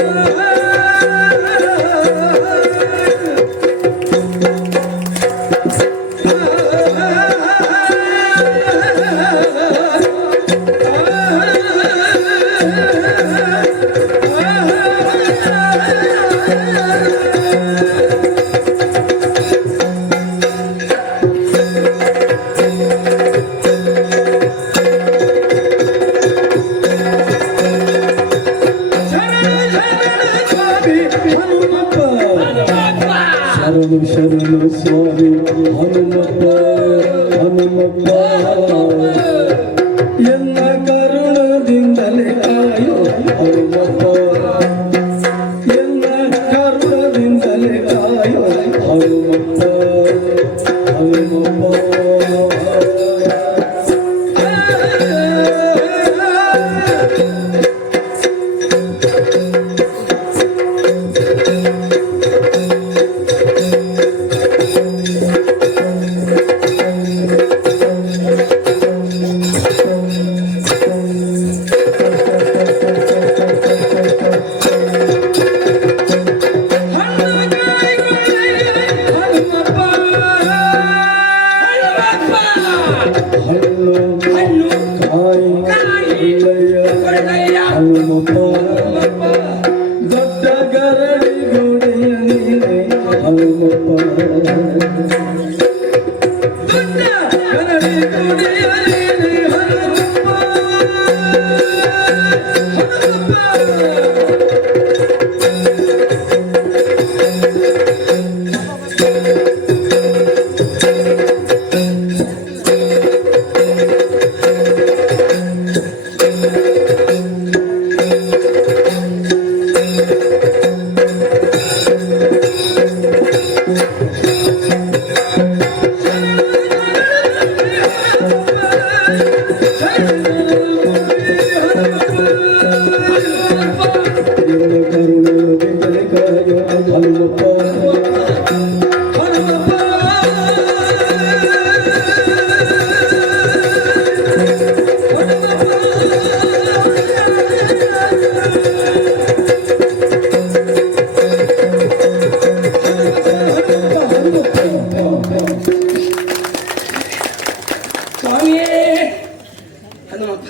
ಶರಣು ಶರಣು ಸ್ವಾಮಿ ಹನುಮಪ್ಪ, ಹನುಮಪ್ಪ. ಎಲ್ಲ ಕರುಣದಿಂದಲೇ ಕಾಯೋ ಹನುಮಪ್ಪ, ಎಲ್ಲ ಕರುಣದಿಂದಲೇ ಕಾಯೋ ಹನುಮಪ್ಪ, ಹನುಮಪ್ಪ. ದೊಡ್ಡ ಗರಡಿ ಗುಡಿಯ ನೀನೆ ಹನುಮಪ್ಪ, ದೊಡ್ಡ ಗರಡಿ ಗುಡಿಯ ನೀನೆ ಹನುಮಪ್ಪ, ಕರುಣದಿಂದಲೇ ಕಾಯೋ ಹನುಮಪ್ಪ, ಹನುಮಪ್ಪ. ಸ್ವಾಮಿಯೇ ಹನುಮಪ್ಪ,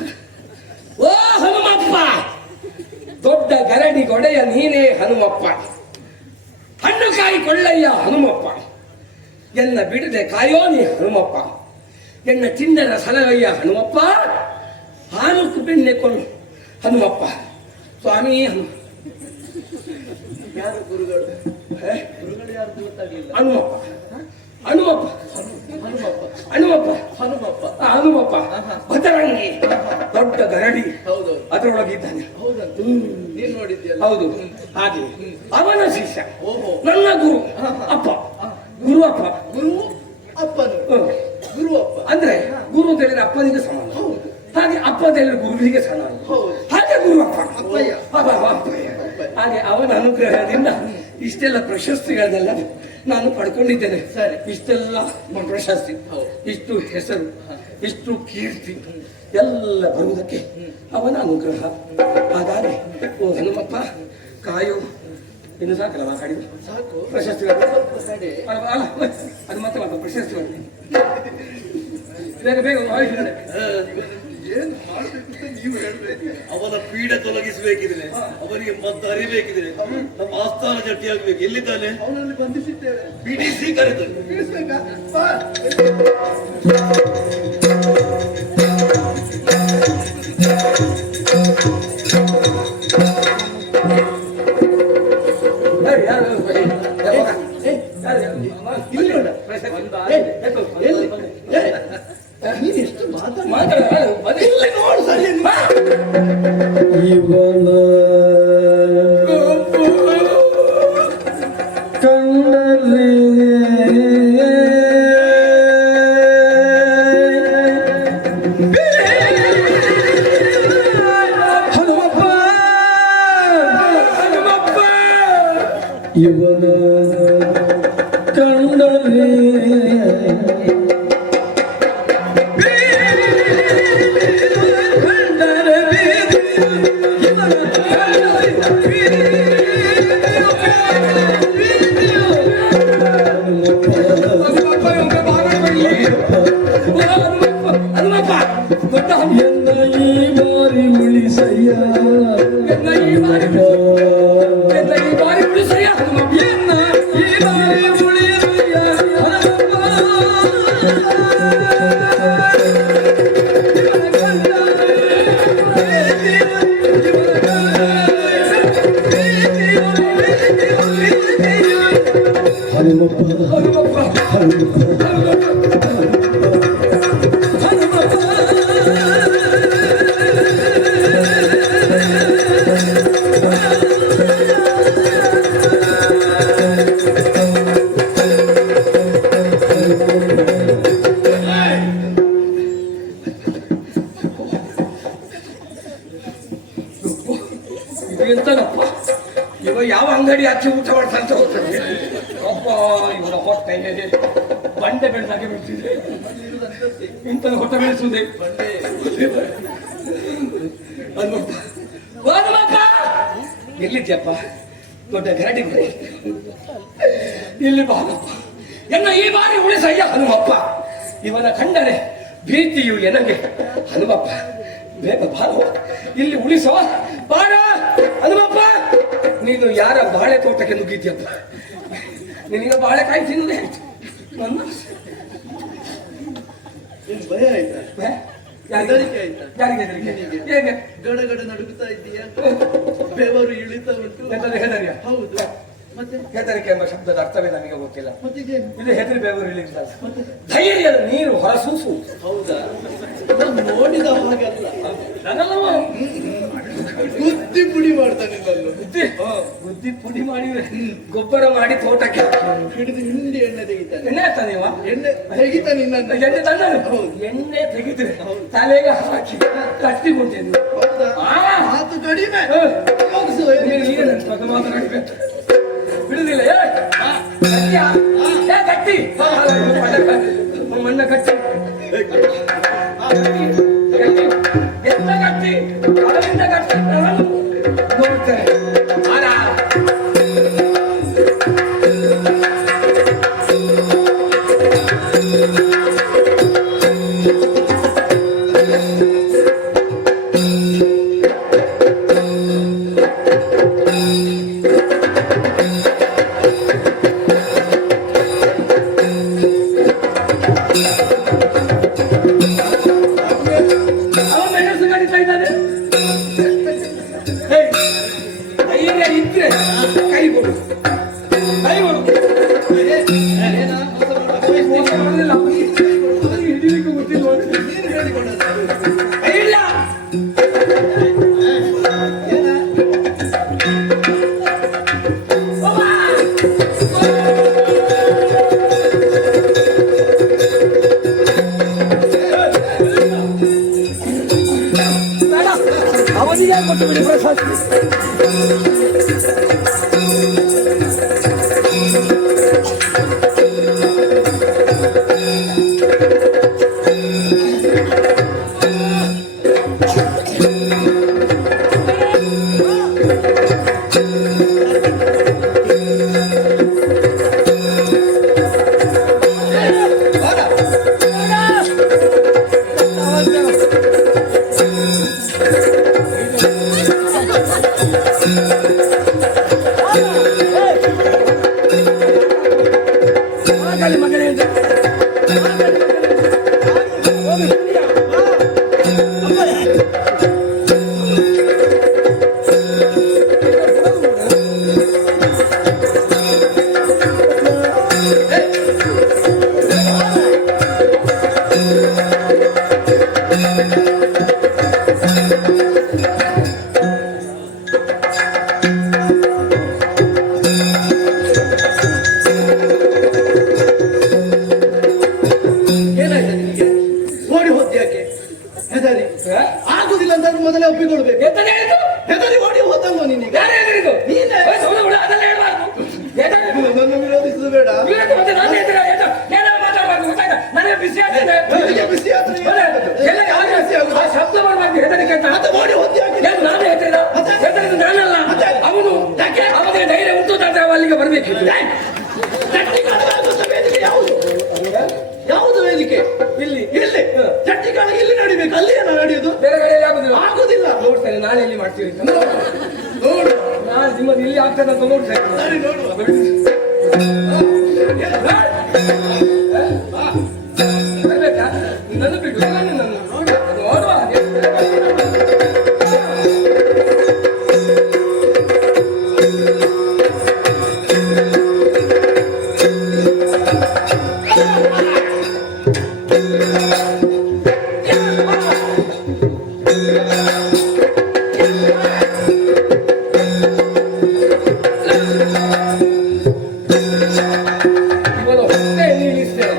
ಓ ಹನುಮಪ್ಪ, ದೊಡ್ಡ ಗರಡಿ ಗೊಡೆಯ ನೀನೇ ಹನುಮಪ್ಪ, ಹಣ್ಣು ಕಾಯಿ ಕೊಳ್ಳಯ್ಯ ಹನುಮಪ್ಪ, ಎನ್ನ ಬಿಡದೆ ಕಾಯೋ ನೀ ಹನುಮಪ್ಪ, ಎನ್ನ ಚಿನ್ನದ ಸಲವಯ್ಯ ಹನುಮಪ್ಪ, ಹಾನುಕು ಬೆಣ್ಣೆ ಕೊಳ್ಳು ಹನುಮಪ್ಪ. ಸ್ವಾಮಿ ಯಾರು ಗುರುಗಳು? ಗುರುಗಳು ಯಾರು ಗೊತ್ತಾಗ್ಲಿಲ್ಲ. ಹನುಮಪ್ಪ, ಹನುಮಪ್ಪ, ಹನುಮಪ್ಪ, ಹನುಮಪ್ಪ, ಹನುಮಪ್ಪ. ಹನುಮಪ್ಪ ಭದ್ರಂಗಿ, ದೊಡ್ಡ ಗರಡಿ ಹೌದು, ಅದರೊಳಗಿದ್ದಾನೆ. ಹೌದಂತ ನೀನ್ ನೋಡಿದ್ಯಲ್ಲ. ಹೌದು. ಹಾಗೆ ಅವನ ಶಿಷ್ಯ ಓಹೋ. ನನ್ನ ಗುರು ಅಪ್ಪ, ಗುರು ಅಪ್ಪ. ಗುರು ಅಪ್ಪನು, ಹ್ಮ್. ಗುರು ಅಪ್ಪ ಅಂದ್ರೆ ಗುರು ಅಂತ ಹೇಳಿದ್ರೆ ಅಪ್ಪನಿಗೆ ಸಮಾನ, ಹಾಗೆ ಅಪ್ಪ ಅಂತ ಹೇಳಿದ್ರೆ ಗುರುವಿಗೆ ಸಮಾನ, ಹೌದು. ಹಾಗೆ ಗುರು ಅಪ್ಪ ಅಪ್ಪಯ್ಯ. ಅಪ್ಪಯ್ಯ. ಹಾಗೆ ಅವನ ಅನುಗ್ರಹದಿಂದ ಇಷ್ಟೆಲ್ಲ ಪ್ರಶಸ್ತಿಗಳನ್ನೆಲ್ಲ ನಾನು ಪಡ್ಕೊಂಡಿದ್ದೇನೆ. ಸರಿ. ಇಷ್ಟೆಲ್ಲ ಪ್ರಶಸ್ತಿ, ಇಷ್ಟು ಹೆಸರು, ಇಷ್ಟು ಕೀರ್ತಿ ಎಲ್ಲ ಬರುವುದಕ್ಕೆ ಅವನ ಅನುಗ್ರಹ. ಹಾಗಾಗಿ ಓ ಹನುಮಪ್ಪ ಕಾಯು, ಇನ್ನು ಸಾಕಲ್ಲ ಮಾತಾಡಿದ್ರು ಸಾಕು. ಪ್ರಶಸ್ತಿಗಳು ಸರಿ. ಅಲ್ಲ ಅದು ಮತ್ತೆ ಮಾತ್ರ ಪ್ರಶಸ್ತಿಗಳು ಬೇಗ ಬೇಗ ಆಯುಷ್ಯ. ಏನ್ ಮಾಡ್ಬೇಕು ಅಂತ ನೀವು ಹೇಳ್ಬೇಕು. ಅವನ ಪೀಡೆ ತೊಲಗಿಸಬೇಕಿದ್ರೆ, ಅವನಿಗೆ ಮದ್ದು ಅರಿಬೇಕಿದ್ರೆ ನಮ್ಮ ಆಸ್ಥಾನ ಜಟ್ಟಿಯಾಗಬೇಕು. ಎಲ್ಲಿದ್ದಾನೆ? ಅವನಲ್ಲಿ ಬಂಧಿಸಿದ್ದೇವೆ. ಬಿಡಿಸಿ ಕರೆತಂದು ತಿಳಿಸ್ಬೇಕಾ? ಬಾ. ಇಲ್ಲಿ ನೋಡ. ಎಲ್ಲಿ? ನೀನು ಎಷ್ಟು ಮಾತಾಡ ನೋಡು ಸರಿ. ಇವನ ಕಣ್ಣಲ್ಲಿ ಹನುಮಪ್ಪ, ಇವನ ಕಣ್ಣಲ್ಲಿ ಎನ್ನ ಈ ಮಾರಿ ಉಳಿಸಯ್ಯ, ಎನ್ನ ಈ ಮಾರಿ ಉಳಿಸಯ್ಯ ಹನುಮಪ್ಪ, ಎಂತನಪ್ಪ ಇವ ಯಾವ ಅಂಗಡಿ ಹಚ್ಚಿ ಊಟ ಮಾಡ್ತಂತ ಹೋಗ್ತದೆ ಅಪ್ಪ. ಇವರ ಹೊಟ್ಟೆ ಬಂಡೆ ಬೆಳೆದಾಗೆ ಬೆಳೆಸಿದೆ, ಇಂಥ ಹೊಟ್ಟೆ ಬೆಳೆಸುವುದೇ ಹನುಮಪ್ಪ. ಎಲ್ಲಿದ್ಯಪ್ಪ? ದೊಡ್ಡ ಗರಡಿ ಮನೆ ಇಲ್ಲಿ ಬಾರಪ್ಪ. ಎನ್ನ ಈ ಬಾರಿ ಉಳಿಸಯ್ಯ ಹನುಮಪ್ಪ. ಇವನ ಕಂಡರೆ ಭೀತಿಯು ಎನಗೆ ಹನುಮಪ್ಪ. ಬೇಗ ಬಾರ, ಇಲ್ಲಿ ಉಳಿಸೋ ಬಾರ ಹನುಮಪ್ಪ. ನೀನು ಯಾರ ಬಾಳೆ ತೋಟಕ್ಕೆ ನುಗ್ಗಿದ್ಯಪ್ಪ? ನಿನಗೆ ಬಾಳೆಕಾಯಿ ತಿನ್ನದೆ ನನ್ನ ನಿನ್ ಭಯ ಆಯ್ತಾ? ಹೆದರಿಕೆ ಆಯ್ತಾ? ಯಾರಿಗೆ ಹೆದರಿಕೆ? ಹೇಗೆ ಗಡಗಡ ನಡುಗುತ್ತಾ ಇದ್ದೀಯಾ? ಬೆವರು ಇಳಿತಾ ಉಂಟು. ಹೆದರಿಕೆ? ಹೌದು. ಮತ್ತೆ ಹೆದರಿಕೆ ಎಂಬ ಶಬ್ದದ ಅರ್ಥವೇ ನನಗೆ ಗೊತ್ತಿಲ್ಲ. ಮತ್ತೀಗೆ ಇದು ಹೆದರಿ ಬೆವರು ಇಳಿಲ್ಲ, ಧೈರ್ಯದ ನೀರು ಹೊರಸೂಸು. ಹೌದಾ? ನಾನು ನೋಡಿದ ಹಾಗಲ್ಲ. ನನ್ನಲ್ಲವ ಬುದ್ಧಿ ಪುಡಿ ಮಾಡ್ತಾನೆ ನಾನು. ಬುದ್ಧಿ ಪುಡಿ ಮಾಡಿದ್ರೆ ಗೊಬ್ಬರ ಮಾಡಿ ತೋಟಕ್ಕೆ ಹಿಡಿದು ಹಿಂಡಿ ಎಣ್ಣೆ ತೆಗಿತಾನೆ. ಎಣ್ಣೆ ಆಗ್ತಾನೆ ಇವ? ಎಣ್ಣೆ ತೆಗಿತಾನೆ ನಿನ್ನನ್ನು. ಎಣ್ಣೆ ತಂದ ಎಣ್ಣೆ ತೆಗೆದ್ರೆ ತಲೆಗೆ ಹಾಕಿ ಕಟ್ಟಿಕೊಂಡೇನು. ಹೌದಾ? ಮಾತು ಕಡಿಮೆ. ಹೋಗಿಸು. ಮಾತನಾಡಿಬೇಕು ಬಿಡುದಿಲ್ಲ. ಗಟ್ಟಿ ಮಣ್ಣ ಕಟ್ಟಿ ಎಂತ ಗಟ್ಟಿ ಅದರಿಂದ ಗಟ್ಟಿ ನೋಡ್ತಾರೆ. ಏನಾಯ್ತು ನಿನಗೆ? ಓಡಿ ಹೋದ್ ಯಾಕೆ? ಹೆದರಿ ಆಗುದಿಲ್ಲ ಅಂತ ಮೊದಲೇ ಒಪ್ಪಿಕೊಳ್ಬೇಕು. ಎಂತನೇ ಹೇಳಿದ್ದು? ಹೆದರಿ ಓಡಿ ಹೋದಲ್ವ ನೀನೀಗ? ಯಾರು ಹೇಳಿದ್ದು? ನೀನೇ. ಅದೆಲ್ಲ ಹೇಳ್ಬಾರ್ದು. ನನ್ನನ್ನು ವಿರೋಧಿಸುದು ಬೇಡ. ವಿವೇಕ ಮತ್ತೆ ನಾನು ಹೇಳ್ತೀರಾ? ಏನಾದ್ರು ಮಾತಾಡ್ಬಾರ್ದು, ಗೊತ್ತಾಯ್ತಾ? ನನಗೆ ಬಿಸಿ ಆಗ್ತದೆ. ನನಗೆ ಬಿಸಿ ಆದ್ರೆ ಎಲ್ಲ ಯಾರು ಬಿಸಿ ಆಗುದು? ಆ ಶಬ್ದ ಮಾಡ್ಬಾರ್ದು, ಹೆದರಿಕೆ ಅಂತ. ಮತ್ತೆ ಓಡಿ ಹೋದ್ ಯಾಕೆ? ಏನು ನಾನೇ ಹೇಳ್ತೀರ? ಹೆದರಿದ್ದು ನಾನಲ್ಲ, ಅವನು. ಯಾಕೆ? ಅವನಿಗೆ ಧೈರ್ಯ ಉಂಟು ಅಂತ ಅಲ್ಲಿಗೆ ಬರ್ಬೇಕಿತ್ತು. ಯಾವುದು ಯಾವುದು ವೇದಿಕೆ? ಇಲ್ಲಿ ಇಲ್ಲಿ ಚಟ್ಟಿ ಕಾಳಿಗೆ ಇಲ್ಲಿ ನಡಿಬೇಕು. ಅಲ್ಲಿ ಏನೋ ನಡೆಯುದು? ಬೇರೆ ಕಡೆಯಲ್ಲಿ ಆಗುದಿಲ್ಲ. ಆಗುದಿಲ್ಲ. ನೋಡ್ತೇನೆ ನಾಳೆ ಎಲ್ಲಿ ಮಾಡ್ತೀರಿ ಅಂತ. ನೋಡು ನಾನು ನಿಮ್ಮದು ಇಲ್ಲಿ ಆಗ್ತದೆ ಅಂತ ನೋಡ್ತೇನೆ. ಸರಿ ನೋಡುವ. ಬರ್ಬೇಕಾ? ನನ್ನ ಬಿಟ್ಟು ನನ್ನ ನೋಡುವ. ಇವನು ಹೊಟ್ಟೆ ನಿಲ್ಲಿಸ್ತೇನೆ.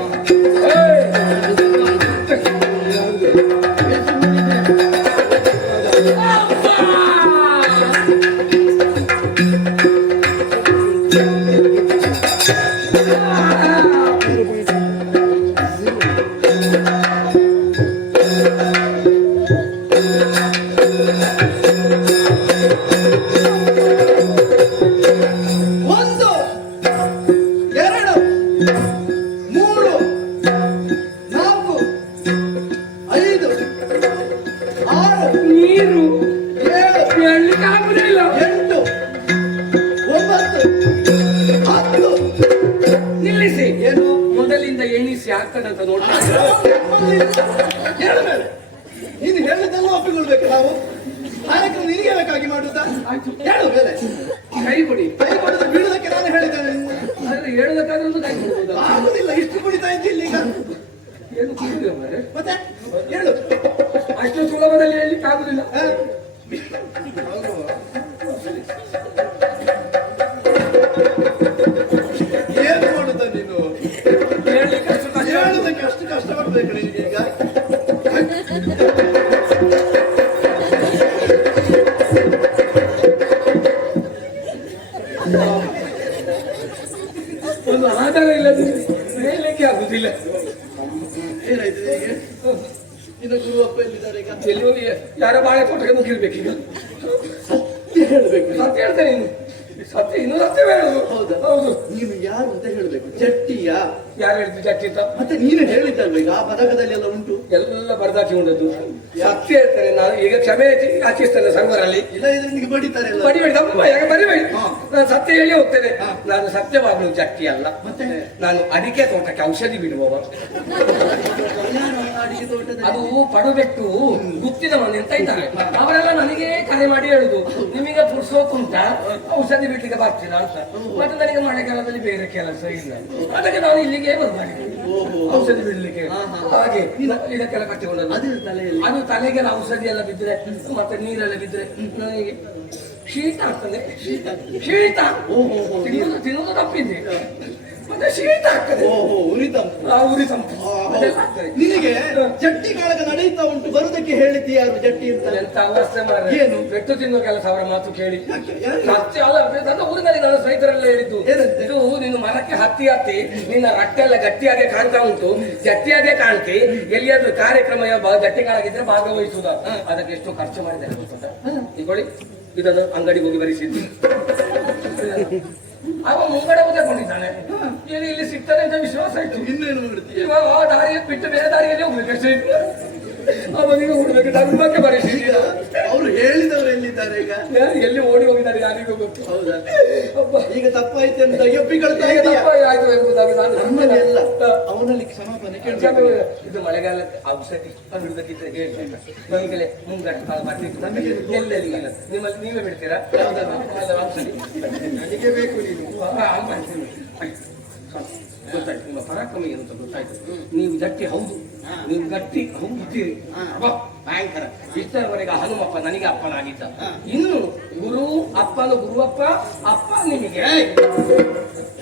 ಒಂದು, ಎರಡು, ಮೂರು, ನಾಲ್ಕು, ಐದು, ಆರು, ನೀರು ಏಳು, ಹೇಳಲಿಕ್ಕೆ ಆಗುದಿಲ್ಲ. 8, 9, 10. ನಿಲ್ಲಿಸಿ. ಏನು? ಮೊದಲಿಂದ ಎಣಿಸಿ ಆಗ್ತದಂತ ನೋಡ್ತಾರೆ. ಹೇಳು ಮೇಲೆ. ನೀನು ಹೇಳಿದ್ದೆಲ್ಲ ಒಪ್ಪಿಕೊಳ್ಬೇಕು ನಾವು. ಕಾರ್ಯಕ್ರಮ ನಿನಗೆ ಬೇಕಾಗಿ ಮಾಡುತ್ತಾ? ಹೇಳು ಮೇಲೆ. ಕೈ ಕೊಡಿ. ಕೈ ಕೊಡದ ಬೀಳುದಕ್ಕೆ ನಾನು ಹೇಳಿದ್ದೇನೆ ನಿನ್ನ. ಆದ್ರೆ ಹೇಳೋದಕ್ಕಾದ್ರೆ ಒಂದು ಕೈ ಕೊಡುವುದಲ್ಲ. ಆಗುದಿಲ್ಲ. ಇಷ್ಟು ಕುಡಿತಾ ಇದ್ದಿಲ್ಲ ಈಗ. ಏನು ಕುಡಿದಿಲ್ಲ ಮಾರ್ರೆ? ಮತ್ತೆ ಹೇಳು. ಅಷ್ಟು ಸುಲಭದಲ್ಲಿ ಹೇಳಲಿಕ್ಕೆ ಆಗುದಿಲ್ಲ. ಹ? ಏನು ಮಾಡುತ್ತ ನೀನು? ಹೇಳಲಿಕ್ಕೆ ಅಷ್ಟು ಕಷ್ಟ. ಹೇಳುದಕ್ಕೆ ಅಷ್ಟು ಕಷ್ಟ ಬರ್ಬೇಕು ನಿನಗೆ ಈಗ. ಒಂದು ಆಧಾರ ಇಲ್ಲದೆ ಹೇಳಲಿಕ್ಕೆ ಆಗುದಿಲ್ಲ. ಏನಾಯ್ತು ನಿನಗೆ? ನಿನ್ನ ಗುರು ಅಪ್ಪ ಎಲ್ಲಿದ್ದಾರೆ ಈಗ? ಎಲ್ಲಿ ಒಂದು ಯಾರ ಬಾಳೆ ತೋಟಕ್ಕೆ ಮುಗಿರ್ಬೇಕೀಗ. ಸತ್ಯ ಹೇಳ್ಬೇಕು. ಸತ್ಯ ಹೇಳ್ತೇನೆ ಇನ್ನು. ಸತ್ಯ ಇನ್ನು ಸತ್ಯ ಹೇಳುದು. ಹೌದಾ? ಹೌದು. ನೀನು ಯಾರು ಅಂತ ಹೇಳ್ಬೇಕು. ಚಟ್ಟಿಯಾ? ಯಾರು ಹೇಳಿದ್ದು ಜಟ್ಟಿ ಅಂತ? ಮತ್ತೆ ನೀನು ಹೇಳಿದ್ದಲ್ವ ಈಗ ಆ ಪದಕದಲ್ಲಿ ಎಲ್ಲ ಉಂಟು. ಎಲ್ಲ ಬರದಾಕಿ ಉಂಟದ್ದು. ಸತ್ಯ ಹೇಳ್ತೇನೆ ನಾನು. ಈಗ ಕ್ಷಮೆ ಯಾಚಿಸ್ತೇನೆ ಸರ್ವರಲ್ಲಿ. ಇಲ್ಲ ಇದ್ರೆ ನಿನಗೆ ಬಡಿತಾರೆ ಎಲ್ಲ. ಬಡಿಬೇಡಿ, ತಪ್ಪು ಯಾಕೆ ಬರಿಬೇಡಿ. ಹಾ. ನಾನು ಸತ್ಯ ಹೇಳಿ ಹೋಗ್ತೇನೆ. ನಾನು ಸತ್ಯವಾಗಲು ಜಟ್ಟಿ ಅಲ್ಲ. ಮತ್ತೆ? ನಾನು ಅಡಿಕೆ ತೋಟಕ್ಕೆ ಔಷಧಿ ಬಿಡುವವ. ಯಾರು ಅಡಿಗೆ ತೋಟದಲ್ಲಿ? ಅದು ಪಡುಬೆಟ್ಟು ಗುತ್ತಿನ ಮನೆ ಅಂತ ಇದ್ದಾರೆ. ಅವರೆಲ್ಲ ನನಗೆ ಕರೆ ಮಾಡಿ ಹೇಳುದು, ನಿಮಗೆ ಪುರ್ಸೋತುಂಟ ಔಷಧಿ ಬಿಡ್ಲಿಕ್ಕೆ ಬರ್ತೀರಾ ಅಂತ. ಮತ್ತೆ ನನಗೆ ಮಳೆಗಾಲದಲ್ಲಿ ಬೇರೆ ಕೆಲಸ ಇಲ್ಲ. ಅದಕ್ಕೆ ನಾನು ಇಲ್ಲಿಗೆ ಬಂದಿದ್ದೇನೆ ಔಷಧಿ ಬಿಡ್ಲಿಕ್ಕೆ. ಹಾಗೆ ಇದಕ್ಕೆಲ್ಲ ಕಟ್ಟಿಕೊಂಡದ್ದು. ಅದು ತಲೆಯಲ್ಲಿ. ಅದು ತಲೆಗೆ ಔಷಧಿ ಎಲ್ಲ ಬಿದ್ರೆ ಮತ್ತೆ ನೀರೆಲ್ಲ ಬಿದ್ರೆ ನನಗೆ ಶೀತ ಆಗ್ತದೆ. ಶೀತ ತಿನ್ನುವುದು ತಪ್ಪಿದೆ. ಮತ್ತೆ ಶೀತ ಆಗ್ತದೆ. ಓಹೋ ಉರಿತಂ. ಆ ಉರಿ ಸಂಪು ಅದೆಲ್ಲ ಆಗ್ತದೆ. ನಿನಗೆ ಜಟ್ಟಿ ಕಾಳಗ ನಡೆಯುತ್ತಾ ಉಂಟು, ಬರುದಕ್ಕೆ ಹೇಳಿದ್ದಿ ಯಾರು ಜಟ್ಟಿ ಅಂತ? ಎಂತ ಅವಸ್ಥೆ ಮಾರ್ರೆ. ಏನು? ಪೆಟ್ಟು ತಿನ್ನುವ ಕೆಲಸ ಅವರ ಮಾತು ಕೇಳಿ. ಯಾರು? ಸತ್ಯ ಅಲ್ಲ, ನನ್ನ ಊರಿನಲ್ಲಿ ನನ್ನ ಸ್ನೇಹಿತರೆಲ್ಲ ಹೇಳಿದ್ದು ಏನಂತೆ? ಇದು ನೀನು ಮರಕ್ಕೆ ಹತ್ತಿ ಹತ್ತಿ ನಿನ್ನ ರಟ್ಟೆಲ್ಲ ಗಟ್ಟಿಯಾಗೆ ಕಾಣ್ತಾ ಉಂಟು, ಗಟ್ಟಿಯಾಗೆ ಕಾಣ್ತಿ, ಎಲ್ಲಿಯಾದ್ರೂ ಕಾರ್ಯಕ್ರಮ ಗಟ್ಟಿ ಕಾಳಗಿದ್ರೆ ಭಾಗವಹಿಸುದ, ಅದಕ್ಕೆ ಎಷ್ಟು ಖರ್ಚು ಮಾಡಿದ್ದಾರೆ ಗೊತ್ತುಂಟಾ? ಈಗೊಳ್ಳಿ ಇದನ್ನು ಅಂಗಡಿಗೆ ಹೋಗಿ ಬರಿಸಿದ್ದು. ಅವ ಮುಂಗಡೆ ಓದಿಕೊಂಡಿದ್ದಾನೆ, ಏನು ಇಲ್ಲಿ ಸಿಗ್ತದೆ ಅಂತ ವಿಶ್ವಾಸ ಆಯ್ತು. ಇನ್ನೇನು ಮಾಡ್ತೀಯ? ಇವಾಗ ಆ ದಾರಿಯ ಬಿಟ್ಟು ಬೇರೆ ದಾರಿಯಲ್ಲಿ ಹೋಗ್ಬೇಕಷ್ಟೇ. ಅವನಿಗೆ ಹುಡ್ಬೇಕು, ಧರ್ಮಕ್ಕೆ ಬರೀಸಿ. ಅವ್ರು ಹೇಳಿದವರು ಎಲ್ಲಿದ್ದಾರೆ ಈಗ? ಎಲ್ಲಿ ಓಡಿ ಹೋಗಿದ್ದಾರೆ ಯಾರಿಗೂ ಗೊತ್ತು. ಹೌದಾ? ಅಬ್ಬ. ಈಗ ತಪ್ಪಾಯ್ತು ಅಂತ ಒಪ್ಪಿಕೊಳ್ತಾ ಈಗ ಇದೀಯಾ? ತಪ್ಪಾಯ್ತು ಎಂಬುದಾಗಿ ನಾನು ನಮ್ಮಲ್ಲಿ ಎಲ್ಲ ಅವನಲ್ಲಿ ಕ್ಷಮಾಪಣೆ ಕೇಳ್ಬೇಕು. ಇದು ಮಳೆಗಾಲ ಔಷಧಿ ಬಿಡುವುದಕ್ಕಿಂತ ಹೇಳ್ತೇನೆ. ಈಗಲೇ ಮುಂಗಟ್ಟು ಬರ್ತಿತ್ತು ಎಲ್ಲೆಲ್ಲಿ ನಿಮ್ಮಲ್ಲಿ ನೀವೇ ಬಿಡ್ತೀರಾ? ಔಷಧಿ ನನಗೆ ಬೇಕು ನೀನು. ಗೊತ್ತಾಯ್ತು ನಿಮ್ಮ ಪರಾಕ್ರಮ ಏನು ಅಂತ ಗೊತ್ತಾಯ್ತು. ನೀವು ಗಟ್ಟಿ ಹೌದು, ನೀವು ಗಟ್ಟಿ ಹೌದಿದ್ದೀರಿ. ಭಯಂಕರ. ಇಷ್ಟರವರೆಗೆ ಹನುಮಪ್ಪ ನನಗೆ ಅಪ್ಪನಾಗಿದ್ದ, ಇನ್ನು ಗುರು ಅಪ್ಪನು ಗುರುವಪ್ಪ, ಅಪ್ಪ ನಿಮಗೆ.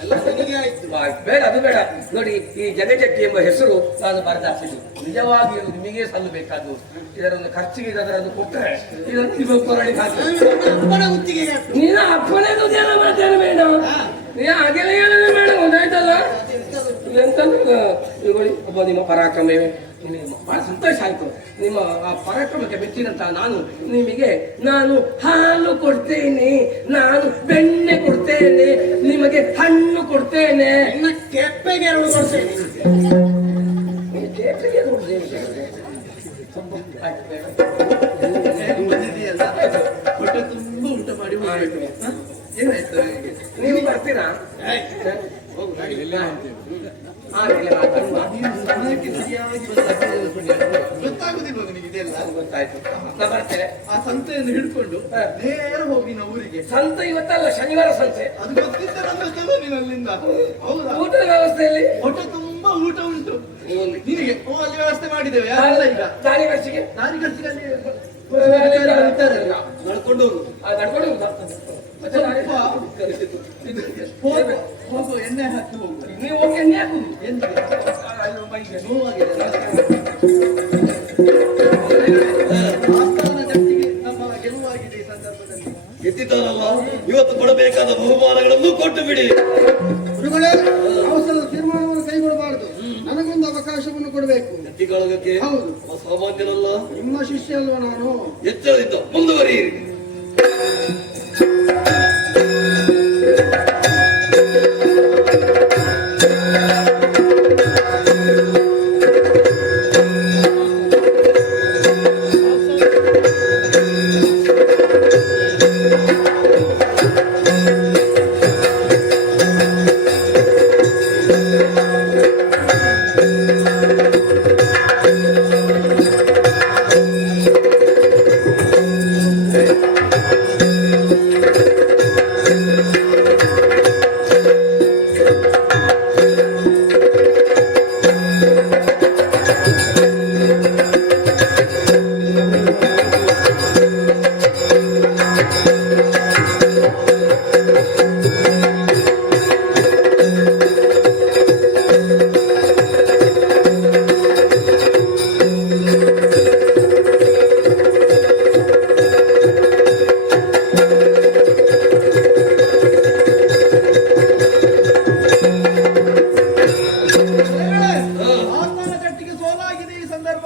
ಎಲ್ಲ ನಿನಗೆ ಆಯ್ತು. ಬೇಡ, ಅದು ಬೇಡ. ನೋಡಿ, ಈ ಜಗಜಟ್ಟಿ ಎಂಬ ಹೆಸರು ನಾನು ಬರೆದಾಕಿದ್ದು ನಿಜವಾಗಿ ನಿಮಗೆ ಸಲ್ಲಬೇಕಾದ್ದು. ಇದರೊಂದು ಖರ್ಚಿಗೆ ಅದರದ್ದು ಕೊಟ್ಟರೆ ಇದನ್ನು ನೀವು ಕೊರಳಿ ಹಾಕಿ ಅಪ್ಪನ ಗುತ್ತಿಗೆ ನೀನು ಅಪ್ಪನೇ ದುಡ್ಡೇನ ಮಾಡ್ತೇನೆ ಬೇಡ, ನೀ ಹಾಗೆಲ್ಲ ಹೇಳೋದು ಬೇಡ. ಗೊತ್ತಾಯ್ತಲ್ಲ ಎಂತ ಒಬ್ಬ ನಿಮ್ಮ ಪರಾಕ್ರಮವೇ ಬಹಳ ಸಂತೋಷ ಆಯ್ತು. ನಿಮ್ಮ ಆ ಪರಾಕ್ರಮಕ್ಕೆ ಮೆಚ್ಚಿದಂತ ನಾನು ಹಾಲು ಕೊಡ್ತೇನೆ, ನಾನು ಬೆಣ್ಣೆ ಕೊಡ್ತೇನೆ, ನಿಮಗೆ ಹಣ್ಣು ಕೊಡ್ತೇನೆ, ಕೆಪ್ಪೆಗೆ 2 ಕೊಡ್ತೇನೆ. ಬಂದಿದೆಯಲ್ಲ, ಹೊಟ್ಟೆ ತುಂಬ ಊಟ ಮಾಡಿ ಹೋಗ್ಬೇಕು. ಏನಾಯ್ತು? ನೀವು ಬರ್ತೀರಾ? ಹೋಗು. ನೀನು ಸಮಯಕ್ಕೆ ಸರಿಯಾಗಿ ಗೊತ್ತಾಗುದಿಲ್ವ ನಿನಗೆ ಇದೆಲ್ಲ? ಗೊತ್ತಾಯ್ತು, ನಾ ಬರ್ತೇನೆ. ಆ ಸಂತೆಯನ್ನು ಹಿಡ್ಕೊಂಡು ನೇರ ಹೋಗಿ ನಾವು ಊರಿಗೆ. ಸಂತೆ ಇವತ್ತಲ್ಲ, ಶನಿವಾರ ಸಂತೆ. ಅದು ಗೊತ್ತಿದ್ದ ನಂತರ ನೀನು ಅಲ್ಲಿಂದ. ಹೌದಾ? ಊಟದ ವ್ಯವಸ್ಥೆಯಲ್ಲಿ ಹೊಟ್ಟೆ ತುಂಬಾ ಊಟ ಉಂಟು ನಿನಗೆ. ಅಲ್ಲಿ ವ್ಯವಸ್ಥೆ ಮಾಡಿದ್ದೇವೆ. ಯಾರಲ್ಲ ಈಗ ದಾರಿ ಖರ್ಚಿಗೆ ದಾರಿ ಖರ್ಚಿಗೆ ಅಲ್ಲಿ ನಡ್ಕೊಂಡು ಹೋಗು. ನಡ್ಕೊಂಡು ಹೋಗು, ಎಣ್ಣೆ ಹಾಕಿ ಹೋಗು. ನೀವು ಹೋಗಿ ಎಣ್ಣೆ ಹಾಕುದು ನೋವಾಗಿದೆ. ಆಸ್ಥಾನ ಜಟ್ಟಿಗೆ ನಮ್ಮ ಗೆಲುವಾಗಿದೆ ಈ ಸಂದರ್ಭದಲ್ಲಿ. ಎತ್ತಿದ್ದಾರಲ್ಲ, ಇವತ್ತು ಕೊಡಬೇಕಾದ ಬಹುಮಾನಗಳನ್ನು ಕೊಟ್ಟು ಬಿಡಿ. ಗುರುಗಳೇ, ಅವಸರದ ತೀರ್ಮಾನವನ್ನು ಕೈಗೊಳ್ಳಬಾರದು. ನನಗೊಂದು ಅವಕಾಶವನ್ನು ಕೊಡಬೇಕು. ಎತ್ತಿಗಾಳಗಕ್ಕೆ ಹೌದು. ಸಾಮಾನ್ಯನಲ್ಲ, ನಿಮ್ಮ ಶಿಷ್ಯ ಅಲ್ವಾ ನಾನು? ಎಚ್ಚರದಿಂದ ಮುಂದುವರಿಯಿರಿ. ಆಸ್ಥಾನ ಜಟ್ಟಿಗೆ ಸೋಲಾಗಿದೆ ಈ ಸಂದರ್ಭ.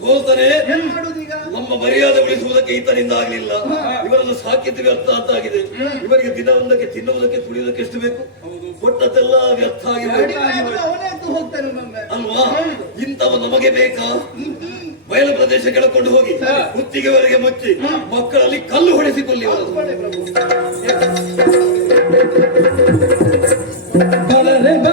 ಸೋಲ್ತಾನೆ. ಏನ್ ಮಾಡುದೀಗ? ನಮ್ಮ ಮರ್ಯಾದೆ ಉಳಿಸುವುದಕ್ಕೆ ಈತನಿಂದ ಆಗಲಿಲ್ಲ. ಇವರನ್ನು ಸಾಕಿದ್ದು ವ್ಯರ್ಥ ಅಂತಾಗಿದೆ. ಇವರಿಗೆ ದಿನವೊಂದಕ್ಕೆ ತಿನ್ನುವುದಕ್ಕೆ ಕುಡಿಯುವುದಕ್ಕೆ ಎಷ್ಟು ಬೇಕು? ಕೊಟ್ಟದ್ದೆಲ್ಲ ವ್ಯರ್ಥ ಆಗಿದೆ ಅವನೇ ಎದ್ದು ಹೋಗ್ತಾನೆ ನಮ್ಗೆ. ಅಲ್ವಾ? ಇಂಥವ ನಮಗೆ ಬೇಕಾ? ಬಯಲು ಪ್ರದೇಶ ಕೆಳಕೊಂಡು ಹೋಗಿ ಕುತ್ತಿಗೆವರೆಗೆ ಮುಚ್ಚಿ ಮಕ್ಕಳಲ್ಲಿ ಕಲ್ಲು ಹೊಡೆಸಿಕೊಳ್ಳಿ. ಬಳೆ ಪ್ರಭು. ಬಾ